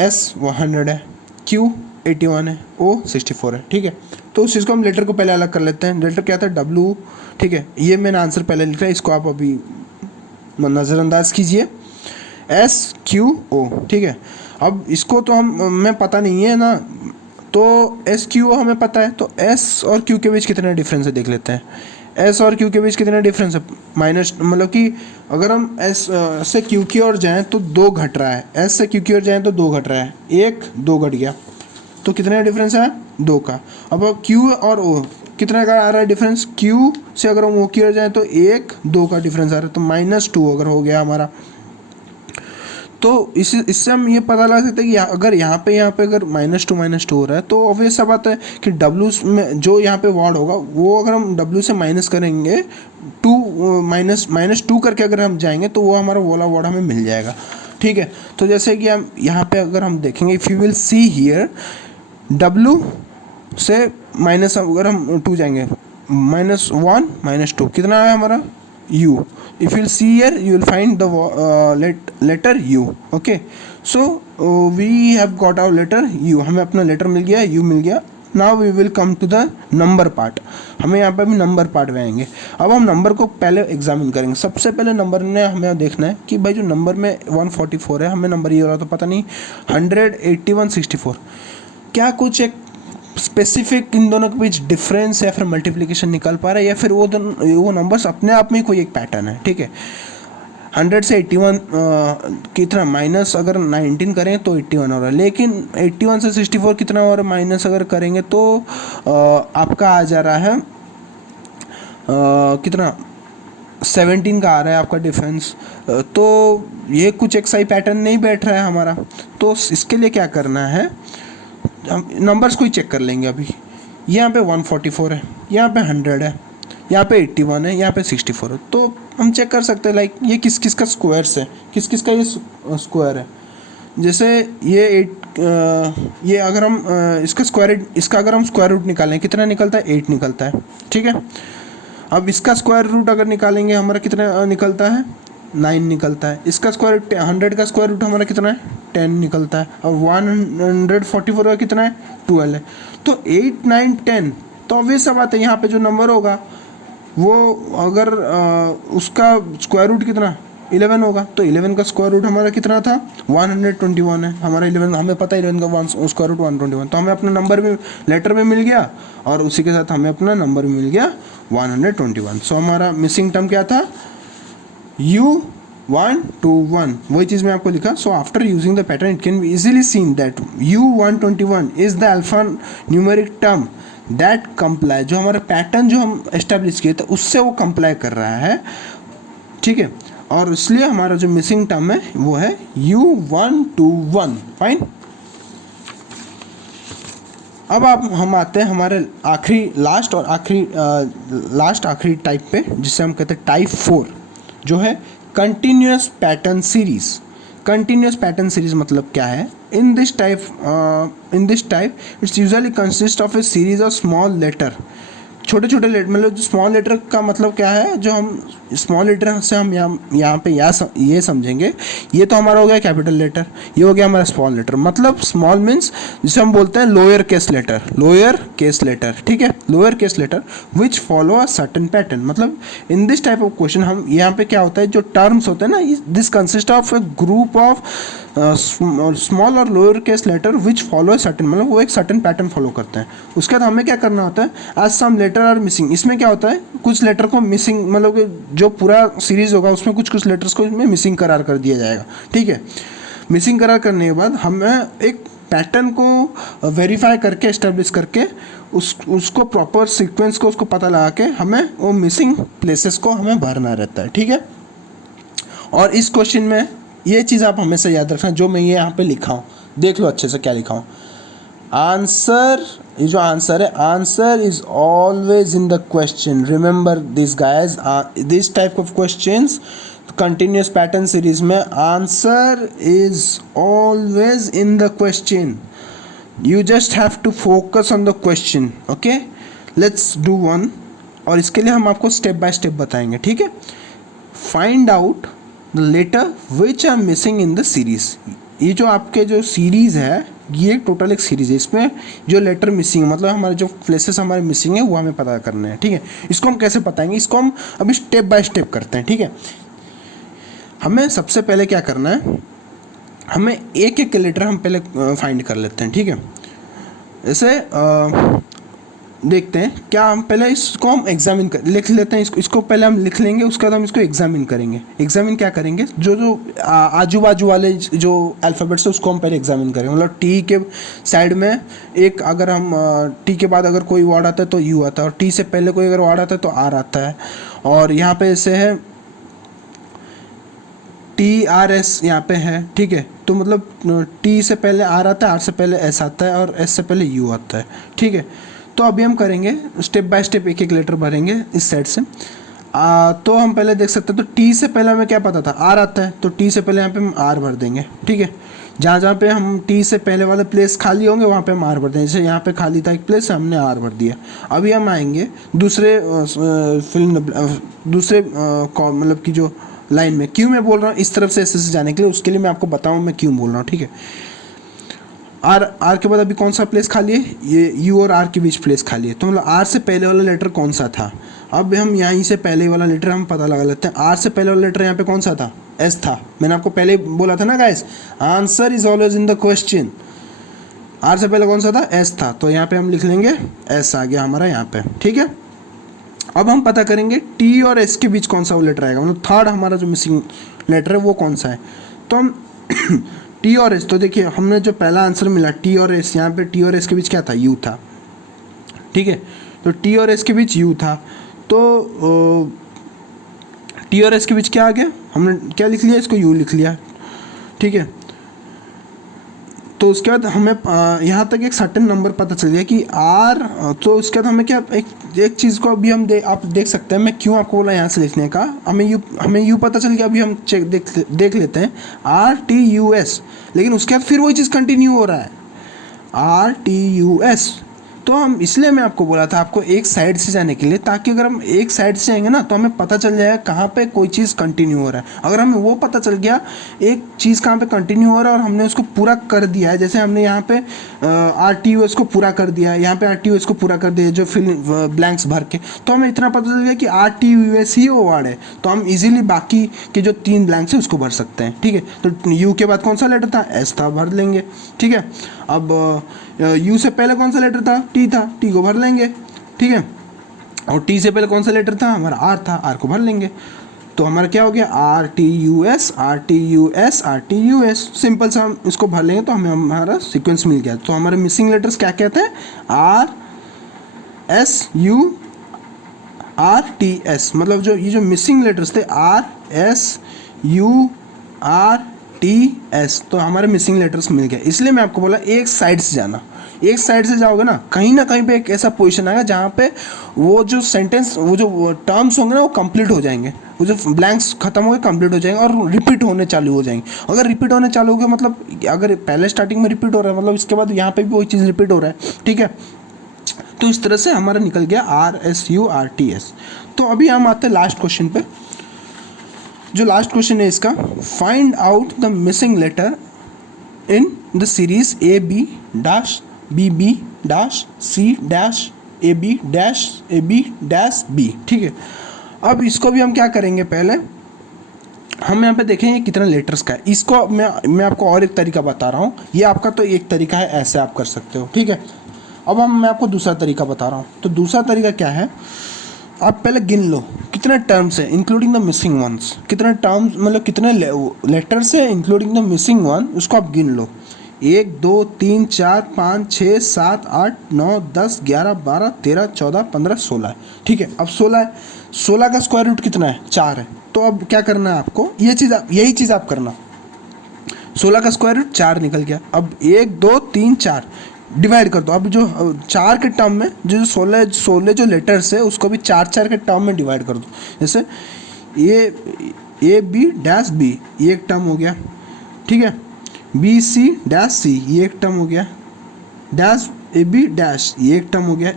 S 100 है, Q 81 है, O 64 है, ठीक है। तो उस चीज़ को हम लेटर को पहले अलग कर लेते हैं। लेटर क्या था? W, ठीक है। ये मैंने आंसर पहले लिखा है, इसको आप अभी नज़रअंदाज कीजिए। SQO, ठीक है। अब इसको तो मैं पता नहीं है ना, तो SQO हमें पता है, तो S और Q के बीच कितना डिफरेंस है देख लेते हैं। S और Q के बीच कितना डिफरेंस है? माइनस, मतलब कि अगर हम S से Q की ओर जाएँ तो 2 घट रहा है, S से Q की ओर जाएँ तो 2 घट रहा है, 1 2 घट गया, तो कितना डिफरेंस है? 2 का। अब Q और O कितना का आ रहा है डिफरेंस? Q से अगर हम O की ओर जाएँ तो 1 2 का डिफरेंस आ रहा है, तो -2 अगर हो गया हमारा। तो इससे हम ये पता लगा सकते हैं कि अगर यहाँ पे अगर -2 हो रहा है, तो ऑब्वियस सा बात है कि W में जो यहाँ पे वर्ड होगा, वो अगर हम W से माइनस करेंगे, 2 करके अगर हम जाएंगे, तो वो हमारा वाला वर्ड हमें मिल जाएगा, ठीक है। तो जैसे कि हम यहाँ पे अगर हम देखेंगे, if you will see here, W से माइनस अगर हम 2 जाएंगे, -1 -2 कितना है हमारा? U. If you'll see here, you will find the letter U. Okay, so we have got our letter U. हमें अपना लेटर मिल गया, U मिल गया। Now we will come to the number part. हमें यहाँ पे भी नंबर पार्ट में आएंगे। अब हम नंबर को पहले एग्जामिन करेंगे। सबसे पहले नंबर ने हमें देखना है कि भाई जो नंबर में 144 है, हमें नंबर ये हो रहा तो पता नहीं, 100 81 64, क्या कुछ एक स्पेसिफिक इन दोनों के बीच डिफरेंस या फिर मल्टीप्लिकेशन निकल पा रहा है, या फिर वो नंबर्स अपने आप में कोई एक पैटर्न है, ठीक है। 100 से 81 कितना माइनस अगर 19 करें तो 81 हो रहा है, लेकिन 81 से 64 कितना और माइनस अगर करेंगे तो आपका आ जा रहा है कितना 17 का आ रहा है आपका डिफरेंस। तो ये कुछ एक सही पैटर्न नहीं बैठ रहा है हमारा। तो इसके लिए क्या करना है, हम नंबर्स को ही चेक कर लेंगे। अभी यहाँ पे 144 है, यहाँ पे 100 है, यहाँ पे 81 है, यहाँ पे 64 है। तो हम चेक कर सकते हैं लाइक ये किस किस का स्क्वायर्स है, किस किस का ये स्क्वायर है। जैसे ये अगर हम इसका अगर हम स्क्वायर रूट निकालें, कितना निकलता है? 8 निकलता है, ठीक है। अब इसका स्क्वायर रूट अगर निकालेंगे, हमारा कितना निकलता है? 9 निकलता है। इसका स्क्वायर 100 का स्क्वायर रूट हमारा कितना है? 10 निकलता है। और 144 का कितना है? 12 है। तो 8 9 10, तो ऑब्वियस सा बात है यहाँ पे जो नंबर होगा वो अगर उसका स्क्वायर रूट कितना 11 होगा, तो 11 का स्क्वायर रूट हमारा कितना था? 121 है हमारा। 11 हमें पता है 11 का स्क्वायर रूट 121, तो हमें अपना नंबर भी लेटर में मिल गया और उसी के साथ हमें अपना नंबर भी मिल गया 121। सो हमारा मिसिंग टर्म क्या था? U121, वही चीज़ मैं आपको लिखा। So after using the pattern it can be easily seen that U121 is the alpha numeric term that comply, जो हमारा पैटर्न जो हम एस्टेब्लिश किए थे उससे वो कंप्लाई कर रहा है, ठीक है। और इसलिए हमारा जो मिसिंग टर्म है वो है U121। फाइन। अब आप हम आते हैं हमारे आखिरी आखिरी टाइप पे, जिसे हम कहते हैं टाइप 4, जो है continuous pattern series. Continuous pattern series मतलब क्या है? In this type it's usually consist of a series of small letter, छोटे छोटे लेटर, मतलब जो स्मॉल लेटर का मतलब क्या है, जो हम स्मॉल लेटर से हम यहाँ पे ये समझेंगे, ये तो हमारा हो गया कैपिटल लेटर, ये हो गया हमारा स्मॉल लेटर। मतलब स्मॉल मीन्स जिसे हम बोलते हैं लोअर केस लेटर, ठीक है, lower case letter which follow a certain pattern. मतलब in this type of question हम यहाँ पे क्या होता है, जो टर्म्स होते हैं ना, this consist of A group of small और lower case letter which follow certain, मतलब वो एक सर्टेन पैटर्न फॉलो करते हैं। उसके बाद हमें क्या करना होता है, आज सम लेटर आर मिसिंग। इसमें क्या होता है, कुछ लेटर को मिसिंग, मतलब जो पूरा सीरीज होगा उसमें कुछ लेटर्स को इसमें मिसिंग करार कर दिया जाएगा, ठीक है। मिसिंग करार करने के बाद हमें एक पैटर्न को वेरीफाई करके, एस्टेब्लिश करके उसको प्रॉपर सीक्वेंस को उसको पता लगा के हमें वो मिसिंग प्लेसेस को हमें भरना रहता है, ठीक है। और इस क्वेश्चन में ये चीज़ आप हमेशा याद रखना, जो मैं ये यहाँ पे लिखा हूँ, देख लो अच्छे से क्या लिखा हूँ। आंसर, ये जो आंसर है, answer is always in the question. Remember this guys, this type of questions continuous pattern series में answer is always in the question. You just have to focus on the question, okay. Let's do one, और इसके लिए हम आपको step by step बताएंगे, ठीक है। Find out the letter which are missing in the series. ये जो आपके जो सीरीज़ है, ये टोटल एक सीरीज़ है, इसमें जो लेटर मिसिंग है, मतलब हमारे जो प्लेसेस हमारे मिसिंग है वो हमें पता करने हैं, ठीक है। इसको हम कैसे बताएंगे, इसको हम अभी स्टेप बाय स्टेप करते हैं, ठीक है। हमें सबसे पहले क्या करना है, हमें एक एक लेटर हम पहले फाइंड कर लेते हैं, ठीक है। जैसे देखते हैं, क्या हम पहले इसको हम एग्जामिन कर लिख लेते हैं, इसको पहले हम लिख लेंगे, उसके बाद हम इसको एग्जामिन करेंगे। एग्जामिन क्या करेंगे, जो आजू बाजू वाले जो अल्फ़ाबेट्स है उसको हम पहले एग्जामिन करेंगे। मतलब टी के साइड में एक, अगर हम टी के बाद अगर कोई वर्ड आता है तो यू आता है, और टी से पहले कोई अगर वर्ड आता है तो आर आता है, और यहाँ पे ऐसे है टी आर एस यहाँ पे है, ठीक है। तो मतलब टी से पहले आर आता है, आर से पहले एस आता है, और एस से पहले यू आता है, ठीक है। तो अभी हम करेंगे स्टेप बाय स्टेप, एक एक लेटर भरेंगे इस साइड से। तो हम पहले देख सकते हैं, तो टी से पहले हमें क्या पता था, आर आता है, तो टी से पहले यहाँ पे हम आर भर देंगे, ठीक है। जहाँ जहाँ पे हम टी से पहले वाले प्लेस खाली होंगे वहाँ पे हम आर भर देंगे। जैसे यहाँ पे खाली था एक प्लेस, हमने आर भर दिया। अभी हम आएंगे दूसरे मतलब कि जो लाइन में, क्यों मैं बोल रहा हूँ इस तरफ से ऐसे से जाने के लिए, उसके लिए मैं आपको बताऊँ मैं क्यों बोल रहा हूँ, ठीक है। आर के बाद अभी कौन सा प्लेस खाली है, ये यू और आर के बीच प्लेस खाली है, तो मतलब आर से पहले वाला लेटर कौन सा था। अब हम यहीं से पहले वाला लेटर हम पता लगा लेते हैं। आर से पहले वाला लेटर यहाँ पे कौन सा था, एस था। मैंने आपको पहले बोला था ना guys, answer is always in the question. R से पहले कौन सा था, एस था, तो यहाँ पे हम लिख लेंगे एस आ गया हमारा यहाँ पे, ठीक है। अब हम पता करेंगे टी और एस के बीच कौन सा वो लेटर आएगा, मतलब थर्ड हमारा जो मिसिंग लेटर है वो कौन सा है। तो हम टी और एस, तो देखिए हमने जो पहला आंसर मिला टी और एस, यहाँ पे टी और एस के बीच क्या था, यू था, ठीक है। तो टी और एस के बीच यू था, तो टी और एस के बीच क्या आ गया, हमने क्या लिख लिया, इसको यू लिख लिया, ठीक है। तो उसके बाद हमें यहाँ तक एक सर्टेन नंबर पता चल गया कि आर, तो उसके बाद हमें क्या, एक चीज़ को अभी हम आप देख सकते हैं, मैं क्यों आपको बोला यहाँ से लिखने का, हमें यू पता चल गया। अभी हम देख लेते हैं RTUS, लेकिन उसके बाद फिर वही चीज़ कंटिन्यू हो रहा है, RTUS। तो हम इसलिए मैं आपको बोला था आपको एक साइड से जाने के लिए, ताकि अगर हम एक साइड से जाएंगे ना तो हमें पता चल जाएगा कहाँ पे कोई चीज़ कंटिन्यू हो रहा है। अगर हमें वो पता चल गया एक चीज़ कहाँ पे कंटिन्यू हो रहा है और हमने उसको पूरा कर दिया है, जैसे हमने यहाँ पे RTUS को पूरा कर दिया, यहाँ पे RTUS को पूरा कर दिया जो फिल ब्लैंक्स भर के, तो हमें इतना पता चल गया कि RTUS ही वो वर्ड है, तो हम इजीली बाकी के जो 3 ब्लैंक्स है उसको भर सकते हैं, ठीक है। तो यू के बाद कौन सा लेटर था, एस था, भर लेंगे, ठीक है। अब यू से पहले कौन सा लेटर था, टी था, टी को भर लेंगे, ठीक है। और टी से पहले कौन सा लेटर था, हमारा आर था, आर को भर लेंगे। तो हमारा क्या हो गया, RTUS RTUS RTUS, सिंपल सा हम इसको भर लेंगे तो हमें हमारा सीक्वेंस मिल गया। तो हमारे मिसिंग लेटर्स क्या कहते हैं, RSURTS, मतलब जो ये जो मिसिंग लेटर्स थे RSURTS, तो हमारे मिसिंग लेटर्स मिल गए। इसलिए मैं आपको बोला एक साइड से जाना, एक साइड से जाओगे ना कहीं पे एक ऐसा पोजीशन आएगा जहाँ पे वो जो सेंटेंस, वो जो टर्म्स होंगे ना वो कंप्लीट हो जाएंगे, वो जो ब्लैंक्स खत्म हो गए कंप्लीट हो जाएंगे और रिपीट होने चालू हो जाएंगे। अगर रिपीट होने चालू हो गए मतलब अगर पहले स्टार्टिंग में रिपीट हो रहा है मतलब इसके बाद यहाँ पे भी वही चीज़ रिपीट हो रहा है, ठीक है। तो इस तरह से हमारा निकल गया RSURTS। तो अभी हम आते हैं लास्ट क्वेश्चन पे। जो लास्ट क्वेश्चन है इसका, find out the missing letter in the series AB-BB-C-AB-AB-B, ठीक है। अब इसको भी हम क्या करेंगे, पहले हम यहाँ पे देखेंगे कितना लेटर्स का है। इसको मैं आपको और एक तरीका बता रहा हूँ, ये आपका तो एक तरीका है, ऐसे आप कर सकते हो, ठीक है। अब मैं आपको दूसरा तरीका बता रहा हूँ। तो दूसरा तरीका क्या है, आप पहले गिन लो कितने टर्म्स है इंक्लूडिंग द मिसिंग वंस, कितने टर्म्स मतलब कितने लेटर्स है इंक्लूडिंग द मिसिंग वन, उसको आप गिन लो। 1 2 3 4 5 6 7 8 9 10 11 12 13 14 15 16, ठीक है। अब 16 है, 16 का स्क्वायर रूट कितना है, 4 है। तो अब क्या करना है आपको, यही चीज़ आप करना। 16 का स्क्वायर रूट 4 निकल गया। अब 1 2 3 4 डिवाइड कर दो। अब जो 4 के टर्म में जो 16 जो लेटर्स है उसको भी 4 के टर्म में डिवाइड कर दो। जैसे A B-B ये एक टर्म हो गया, ठीक है। BC-C ये एक टर्म हो गया, AB- ये एक टर्म हो गया,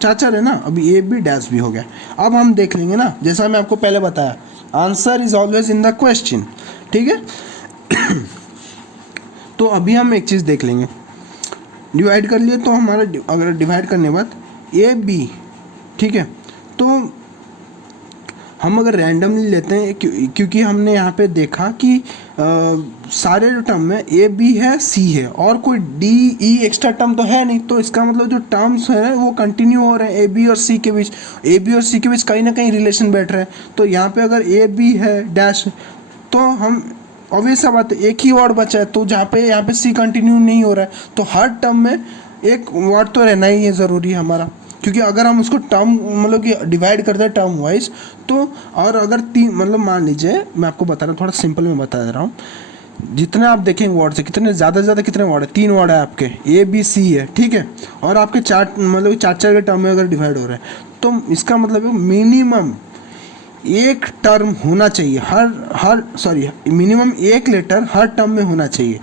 4 है ना। अभी AB- हो गया। अब हम देख लेंगे ना, जैसा मैं आपको पहले बताया, answer is always in the question, ठीक है। तो अभी हम एक चीज़ देख लेंगे, डिवाइड कर लिए तो हमारा अगर डिवाइड करने के बाद AB, ठीक है। तो हम अगर रैंडमली लेते हैं क्योंकि हमने यहाँ पे देखा कि सारे जो टर्म में AB है, C है और कोई DE एक्स्ट्रा टर्म तो है नहीं, तो इसका मतलब जो टर्म्स हैं वो कंटिन्यू हो रहे हैं AB और C के बीच। AB और C के बीच कहीं ना कहीं रिलेशन बैठ रहा है। तो यहाँ पे अगर AB है डैश, तो हम ऑब्वियस सा बात है एक ही वर्ड बचा है, तो जहाँ पे यहाँ पे C कंटिन्यू नहीं हो रहा है तो हर टर्म में एक वर्ड तो रहना ही है ज़रूरी है हमारा, क्योंकि अगर हम उसको टर्म मतलब कि डिवाइड करते हैं टर्म वाइज तो। और अगर 3 मतलब मान लीजिए, मैं आपको बता रहा हूँ, थोड़ा सिंपल में बता दे रहा हूँ, जितने आप देखेंगे वर्ड से कितने ज़्यादा से ज़्यादा कितने वर्ड है, 3 वर्ड है आपके ABC है, ठीक है। और आपके 4 मतलब 4 के टर्म में अगर डिवाइड हो रहा है तो इसका मतलब मिनिमम एक टर्म होना चाहिए, मिनिमम एक लेटर हर टर्म में होना चाहिए,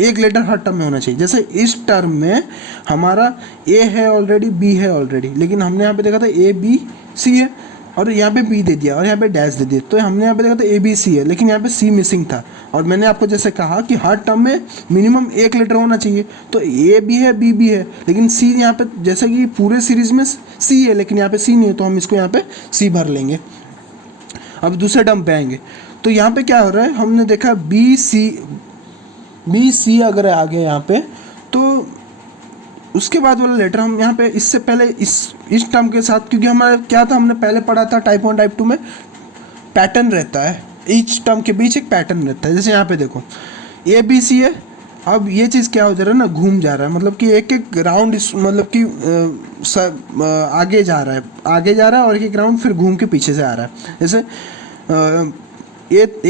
एक लेटर हर टर्म में होना चाहिए। जैसे इस टर्म में हमारा A है ऑलरेडी, B है ऑलरेडी, लेकिन हमने यहाँ पे देखा था ABC है और यहाँ पे B दे दिया और यहाँ पे डैश दे दिया, तो हमने यहाँ पे देखा था ABC है लेकिन यहाँ पे C मिसिंग था। और मैंने आपको जैसे कहा कि हर टर्म में मिनिमम एक लेटर होना चाहिए, तो A भी है B भी है, लेकिन C यहाँ पे जैसे कि पूरे सीरीज में C है लेकिन यहाँ पे C नहीं है, तो हम इसको यहाँ पे C भर लेंगे। अब दूसरे टर्म पे आएंगे तो यहाँ पे क्या हो रहा है, हमने देखा BC अगर आ गया यहाँ पे, तो उसके बाद वाला लेटर हम यहाँ पे इससे पहले इस टर्म के साथ, क्योंकि हमारा क्या था, हमने पहले पढ़ा था टाइप 1 टाइप 2 में पैटर्न रहता है, ईच टर्म के बीच एक पैटर्न रहता है। जैसे यहाँ पे देखो ABC है, अब ये चीज़ क्या हो जा रहा है ना, घूम जा रहा है, मतलब कि एक एक राउंड मतलब कि आगे जा रहा है और एक एक राउंड फिर घूम के पीछे से आ रहा है। जैसे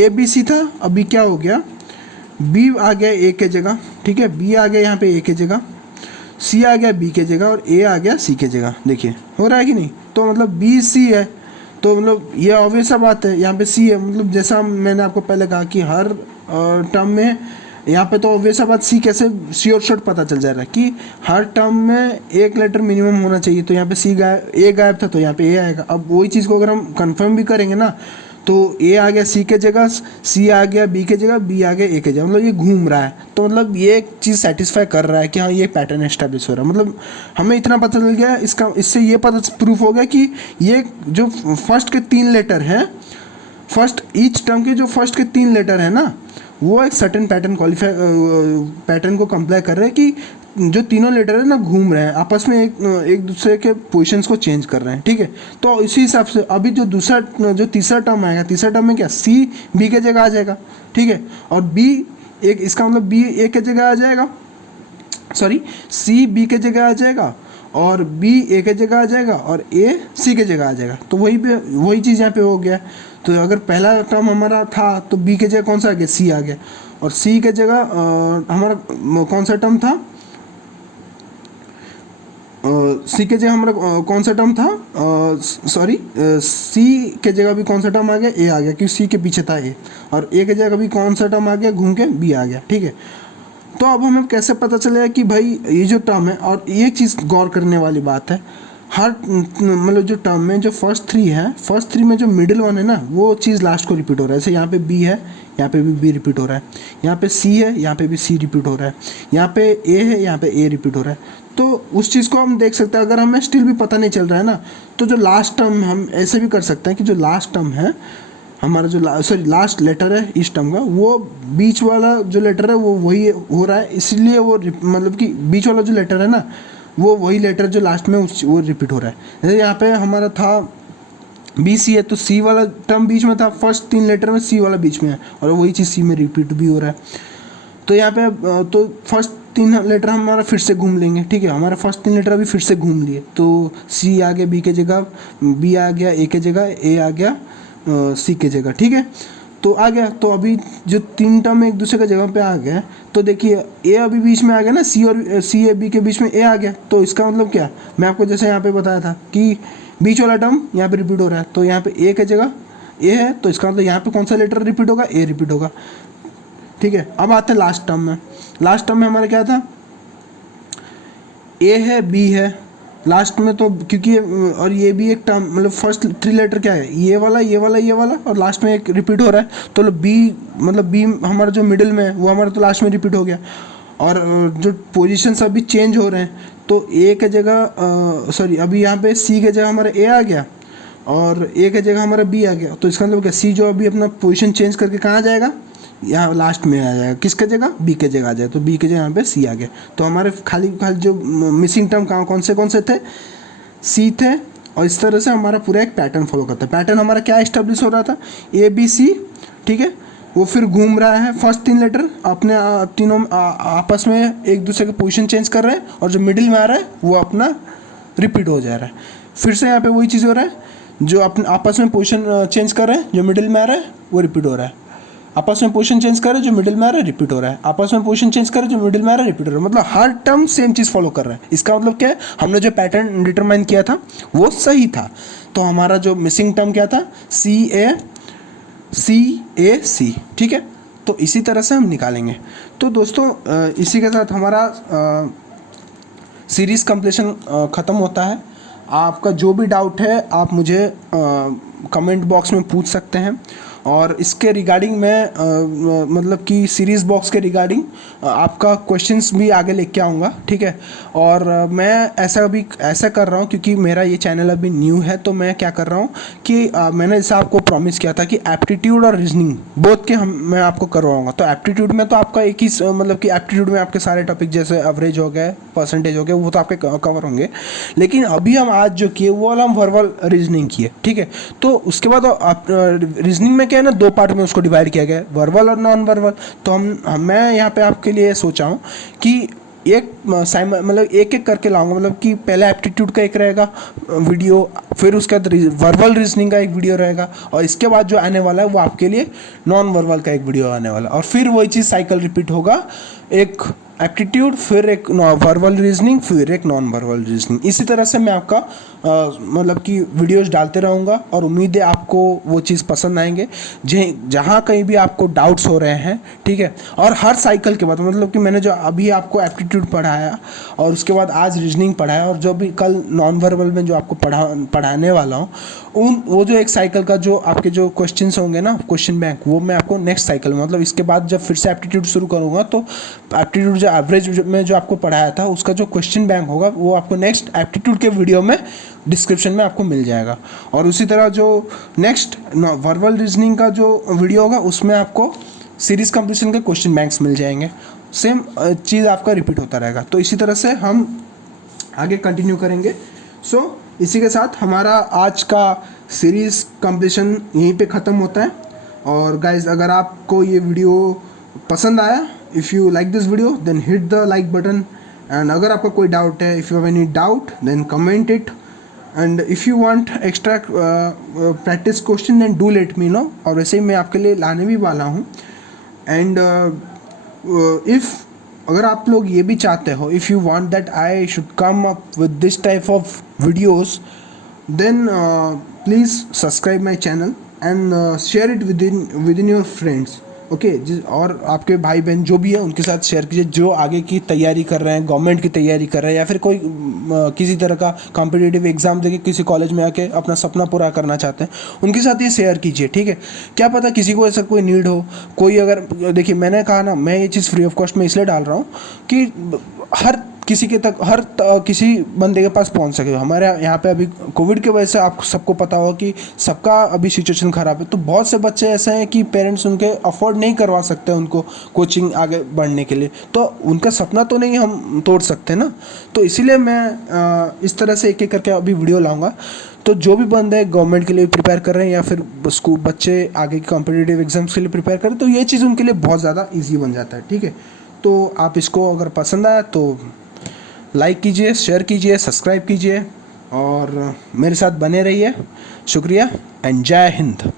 ABC था, अभी क्या हो गया, B आ गया A के जगह, ठीक है, B आ गया यहाँ पे A के जगह, C आ गया B के जगह और A आ गया C के जगह। देखिए हो रहा है कि नहीं, तो मतलब BC है, तो मतलब ये ऑब्वियस सा बात है यहाँ पे C है, मतलब जैसा मैंने आपको पहले कहा कि हर टर्म में यहाँ पे तो ऑब्वियस सा बात C कैसे श्योर शॉट पता चल जा रहा है कि हर टर्म में एक लेटर मिनिमम होना चाहिए, तो यहाँ पे A गायब था तो यहाँ पे A आएगा। अब वही चीज़ को अगर हम कंफर्म भी करेंगे ना, तो A आ गया C के जगह, C आ गया B के जगह, B आ गया A के जगह, मतलब ये घूम रहा है, तो मतलब ये एक चीज़ सेटिस्फाई कर रहा है कि हाँ ये पैटर्न एस्टेब्लिश हो रहा है। मतलब हमें इतना पता चल गया इससे ये पता प्रूफ हो गया कि ये जो फर्स्ट के 3 लेटर हैं, ईच टर्म के जो फर्स्ट के 3 लेटर हैं ना, वो एक सर्टेन पैटर्न को कंप्लाई कर रहे हैं कि जो तीनों लेटर है ना घूम रहे हैं आपस में, एक दूसरे के पोजीशंस को चेंज कर रहे हैं, ठीक है। तो इसी हिसाब से अभी जो तीसरा टर्म आएगा, तीसरा टर्म में क्या C B के जगह आ जाएगा, ठीक है, और B एक, इसका मतलब B A के जगह आ जाएगा, C B के जगह आ जाएगा और B A के जगह आ जाएगा और A C के जगह आ जाएगा। तो वही चीज़ यहाँ पे हो गया। तो अगर पहला टर्म हमारा था तो B के जगह कौन सा आ गया, C आ गया, और C के जगह हमारा कौन सा टर्म था, सी के जगह हमारा कौन सा टर्म था, सॉरी सी के जगह भी कौन सा टर्म आ गया, ए आ गया, क्योंकि सी के पीछे था ए, और ए के जगह भी कौन सा टर्म आ गया, घूम के बी आ गया, ठीक है। तो अब हमें कैसे पता चलेगा कि भाई ये जो टर्म है, और ये चीज़ गौर करने वाली बात है, हर मतलब जो टर्म में जो फर्स्ट थ्री है, फर्स्ट थ्री में जो मिडिल वन है ना, वो चीज़ लास्ट को रिपीट हो रहा है। जैसे यहाँ पे बी है, यहाँ पे भी बी रिपीट हो रहा है, यहाँ पे सी है, यहाँ पे भी सी रिपीट हो रहा है, यहाँ पे ए है, यहाँ पे ए रिपीट हो रहा है। तो उस चीज़ को हम देख सकते हैं। अगर हमें स्टिल भी पता नहीं चल रहा है ना, तो जो लास्ट टर्म, हम ऐसे भी कर सकते हैं कि जो लास्ट टर्म है हमारा, जो लास्ट लेटर है इस टर्म का, वो बीच वाला जो लेटर है वो वही हो रहा है, इसलिए वो मतलब कि बीच वाला जो लेटर है ना, वो वही लेटर जो लास्ट में वो रिपीट हो रहा है। जैसे यहाँ पे हमारा था बी सी है, तो सी वाला टर्म बीच में था, फर्स्ट 3 लेटर में सी वाला बीच में है, और वही चीज़ सी में रिपीट भी हो रहा है। तो यहाँ पे तो फर्स्ट 3 लेटर हमारा फिर से घूम लेंगे, ठीक है। हमारा फर्स्ट 3 लेटर अभी फिर से घूम लिए, तो सी आ गया बी के जगह, बी आ गया ए के जगह, ए आ गया सी के जगह, ठीक है। तो आ गया, तो अभी जो 3 टर्म एक दूसरे के जगह पे आ गया, तो देखिए ए अभी बीच में आ गया ना, सी और सी ए बी के बीच में ए आ गया। तो इसका मतलब क्या, मैं आपको जैसे यहाँ पे बताया था कि बीच वाला टर्म यहाँ पे रिपीट हो रहा है, तो यहाँ पे ए के जगह ए है, तो इसका मतलब यहाँ पे कौन सा लेटर रिपीट होगा, ए रिपीट होगा, ठीक है। अब आते हैं लास्ट टर्म में। लास्ट टर्म में हमारा क्या था, ए है, बी है लास्ट में, तो क्योंकि और ये भी एक टर्म, मतलब फर्स्ट 3 लेटर क्या है, ये वाला, ये वाला, ये वाला, और लास्ट में एक रिपीट हो रहा है, तो बी, मतलब बी हमारा जो मिडिल में है वो हमारा तो लास्ट में रिपीट हो गया। और जो पोजीशन अभी चेंज हो रहे हैं, तो ए के जगह सॉरी अभी यहाँ पे सी के जगह हमारा ए आ गया, और ए के जगह हमारा बी आ गया। तो इसका मतलब क्या, सी जो अभी अपना पोजीशन चेंज करके कहाँ आ जाएगा, यहाँ लास्ट में आ जाएगा, किसके जगह, बी के जगह आ जाए, तो बी के जगह यहाँ पे सी आ गया। तो हमारे खाली खाली जो मिसिंग टर्म कहाँ कौन से थे, सी थे। और इस तरह से हमारा पूरा एक पैटर्न फॉलो करता है। पैटर्न हमारा क्या इस्टेब्लिश हो रहा था, ए बी सी, ठीक है, वो फिर घूम रहा है, फर्स्ट 3 लेटर अपने तीनों आपस में एक दूसरे के पोजीशन चेंज कर रहे हैं, और जो मिडिल में आ रहा है वो अपना रिपीट हो जा रहा है। फिर से यहाँ पे वही चीज़ हो रहा है, जो अपने आपस में पोजीशन चेंज कर रहे हैं, जो मिडिल में आ रहा है वो रिपीट हो रहा है, आपस में पोजीशन चेंज कर रहे हैं, जो मिडिल में आ रहा है रिपीट हो रहा है, आपस में पोजीशन चेंज कर रहे हैं, जो मिडिल में आ रहा है रिपीट हो रहा है। मतलब हर टर्म सेम चीज़ फॉलो कर रहा है। इसका मतलब क्या है, हमने जो पैटर्न डिटरमाइन किया था वो सही था। तो हमारा जो मिसिंग टर्म क्या था, सी ए सी, ठीक है। तो इसी तरह से हम निकालेंगे। तो दोस्तों इसी के साथ हमारा सीरीज़ कंप्लीशन ख़त्म होता है। आपका जो भी डाउट है आप मुझे कमेंट बॉक्स में पूछ सकते हैं, और इसके रिगार्डिंग मैं मतलब कि सीरीज़ बॉक्स के रिगार्डिंग आपका क्वेश्चंस भी आगे लेके आऊँगा, ठीक है। और मैं ऐसा कर रहा हूँ क्योंकि मेरा ये चैनल अभी न्यू है, तो मैं क्या कर रहा हूँ कि मैंने जैसे आपको प्रॉमिस किया था कि एप्टीट्यूड और रीजनिंग बोथ के मैं आपको करवाऊँगा। तो एप्टीट्यूड में तो आपका एक ही मतलब कि एप्टीट्यूड में आपके सारे टॉपिक जैसे एवरेज हो गए, परसेंटेज हो गए, वो तो आपके कवर होंगे। लेकिन अभी हम आज जो किए वो वाला हम वर्बल रीजनिंग किए, ठीक है। तो उसके बाद रीजनिंग में क्या है ना, 2 पार्ट में उसको डिवाइड किया गया है, वर्बल और नॉन वर्बल। तो मैं यहाँ पे आपके लिए सोचा हूँ कि एक मतलब एक एक करके लाऊंगा, मतलब कि पहले एप्टीट्यूड का एक रहेगा वीडियो, फिर उसके बाद वर्बल रीजनिंग का एक वीडियो रहेगा, और इसके बाद जो आने वाला है वो आपके लिए नॉन वर्बल का एक वीडियो आने वाला है। और फिर वही चीज़ साइकिल रिपीट होगा, एक एप्टीट्यूड, फिर एक वर्बल रीजनिंग, फिर एक नॉन वर्बल रीजनिंग। इसी तरह से मैं आपका मतलब कि वीडियोस डालते रहूँगा, और उम्मीद है आपको वो चीज़ पसंद आएंगे। जहाँ कहीं भी आपको डाउट्स हो रहे हैं, ठीक है। और हर साइकिल के बाद, मतलब कि मैंने जो अभी आपको एप्टीट्यूड पढ़ाया, और उसके बाद आज रीजनिंग पढ़ाया, और जो भी कल नॉन वर्बल में जो आपको पढ़ाने वाला हूँ, वो जो एक साइकिल का जो आपके जो क्वेश्चंस होंगे ना, क्वेश्चन बैंक, वो मैं आपको नेक्स्ट साइकिल में, मतलब इसके बाद जब फिर से एप्टीट्यूड शुरू करूँगा, तो एप्टीट्यूड जो एवरेज में जो आपको पढ़ाया था उसका जो क्वेश्चन बैंक होगा वो आपको नेक्स्ट एप्टीट्यूड के वीडियो में डिस्क्रिप्शन में आपको मिल जाएगा। और उसी तरह जो नेक्स्ट वर्बल रीजनिंग का जो वीडियो होगा उसमें आपको सीरीज़ कंप्लीशन के क्वेश्चन बैंक्स मिल जाएंगे। सेम चीज़ आपका रिपीट होता रहेगा। तो इसी तरह से हम आगे कंटिन्यू करेंगे। सो इसी के साथ हमारा आज का सीरीज़ कंप्लीशन यहीं पे ख़त्म होता है। और गाइज, अगर आपको ये वीडियो पसंद आया, if you like this video then hit the like button. And अगर आपका कोई डाउट है, if you have any doubt then comment it. And if you want extra practice question then do let me know. और वैसे ही मैं आपके लिए लाने भी वाला हूँ। एंड इफ़ अगर आप लोग ये भी चाहते हो, if you want that I should come up with this type of videos, then please subscribe my channel and share it within your friends. Okay और आपके भाई बहन जो भी है उनके साथ शेयर कीजिए, जो आगे की तैयारी कर रहे हैं, गवर्नमेंट की तैयारी कर रहे हैं, या फिर कोई किसी तरह का कॉम्पिटिटिव एग्जाम देके किसी कॉलेज में आके अपना सपना पूरा करना चाहते हैं, उनके साथ ये शेयर कीजिए, ठीक है। क्या पता किसी को ऐसा कोई नीड हो, कोई अगर, देखिए मैंने कहा ना, मैं ये चीज़ फ्री ऑफ कॉस्ट में इसलिए डाल रहा हूँ कि हर किसी के तक, किसी बंदे के पास पहुंच सके। हमारे यहाँ पे अभी कोविड की वजह से आपको सबको पता होगा कि सबका अभी सिचुएशन ख़राब है, तो बहुत से बच्चे ऐसे हैं कि पेरेंट्स उनके अफोर्ड नहीं करवा सकते उनको कोचिंग आगे बढ़ने के लिए, तो उनका सपना तो नहीं हम तोड़ सकते ना। तो इसीलिए मैं इस तरह से एक एक करके अभी वीडियो लाऊंगा। तो जो भी बंदे गवर्नमेंट के लिए प्रिपेयर कर रहे हैं या फिर स्कूल बच्चे आगे के कॉम्पिटिटिव एग्जाम्स के लिए प्रिपेयर कर रहे हैं, तो ये चीज़ उनके लिए बहुत ज़्यादा ईजी बन जाता है, ठीक है। तो आप इसको अगर पसंद आया तो लाइक कीजिए, शेयर कीजिए, सब्सक्राइब कीजिए और मेरे साथ बने रहिए। शुक्रिया एंड जय हिंद।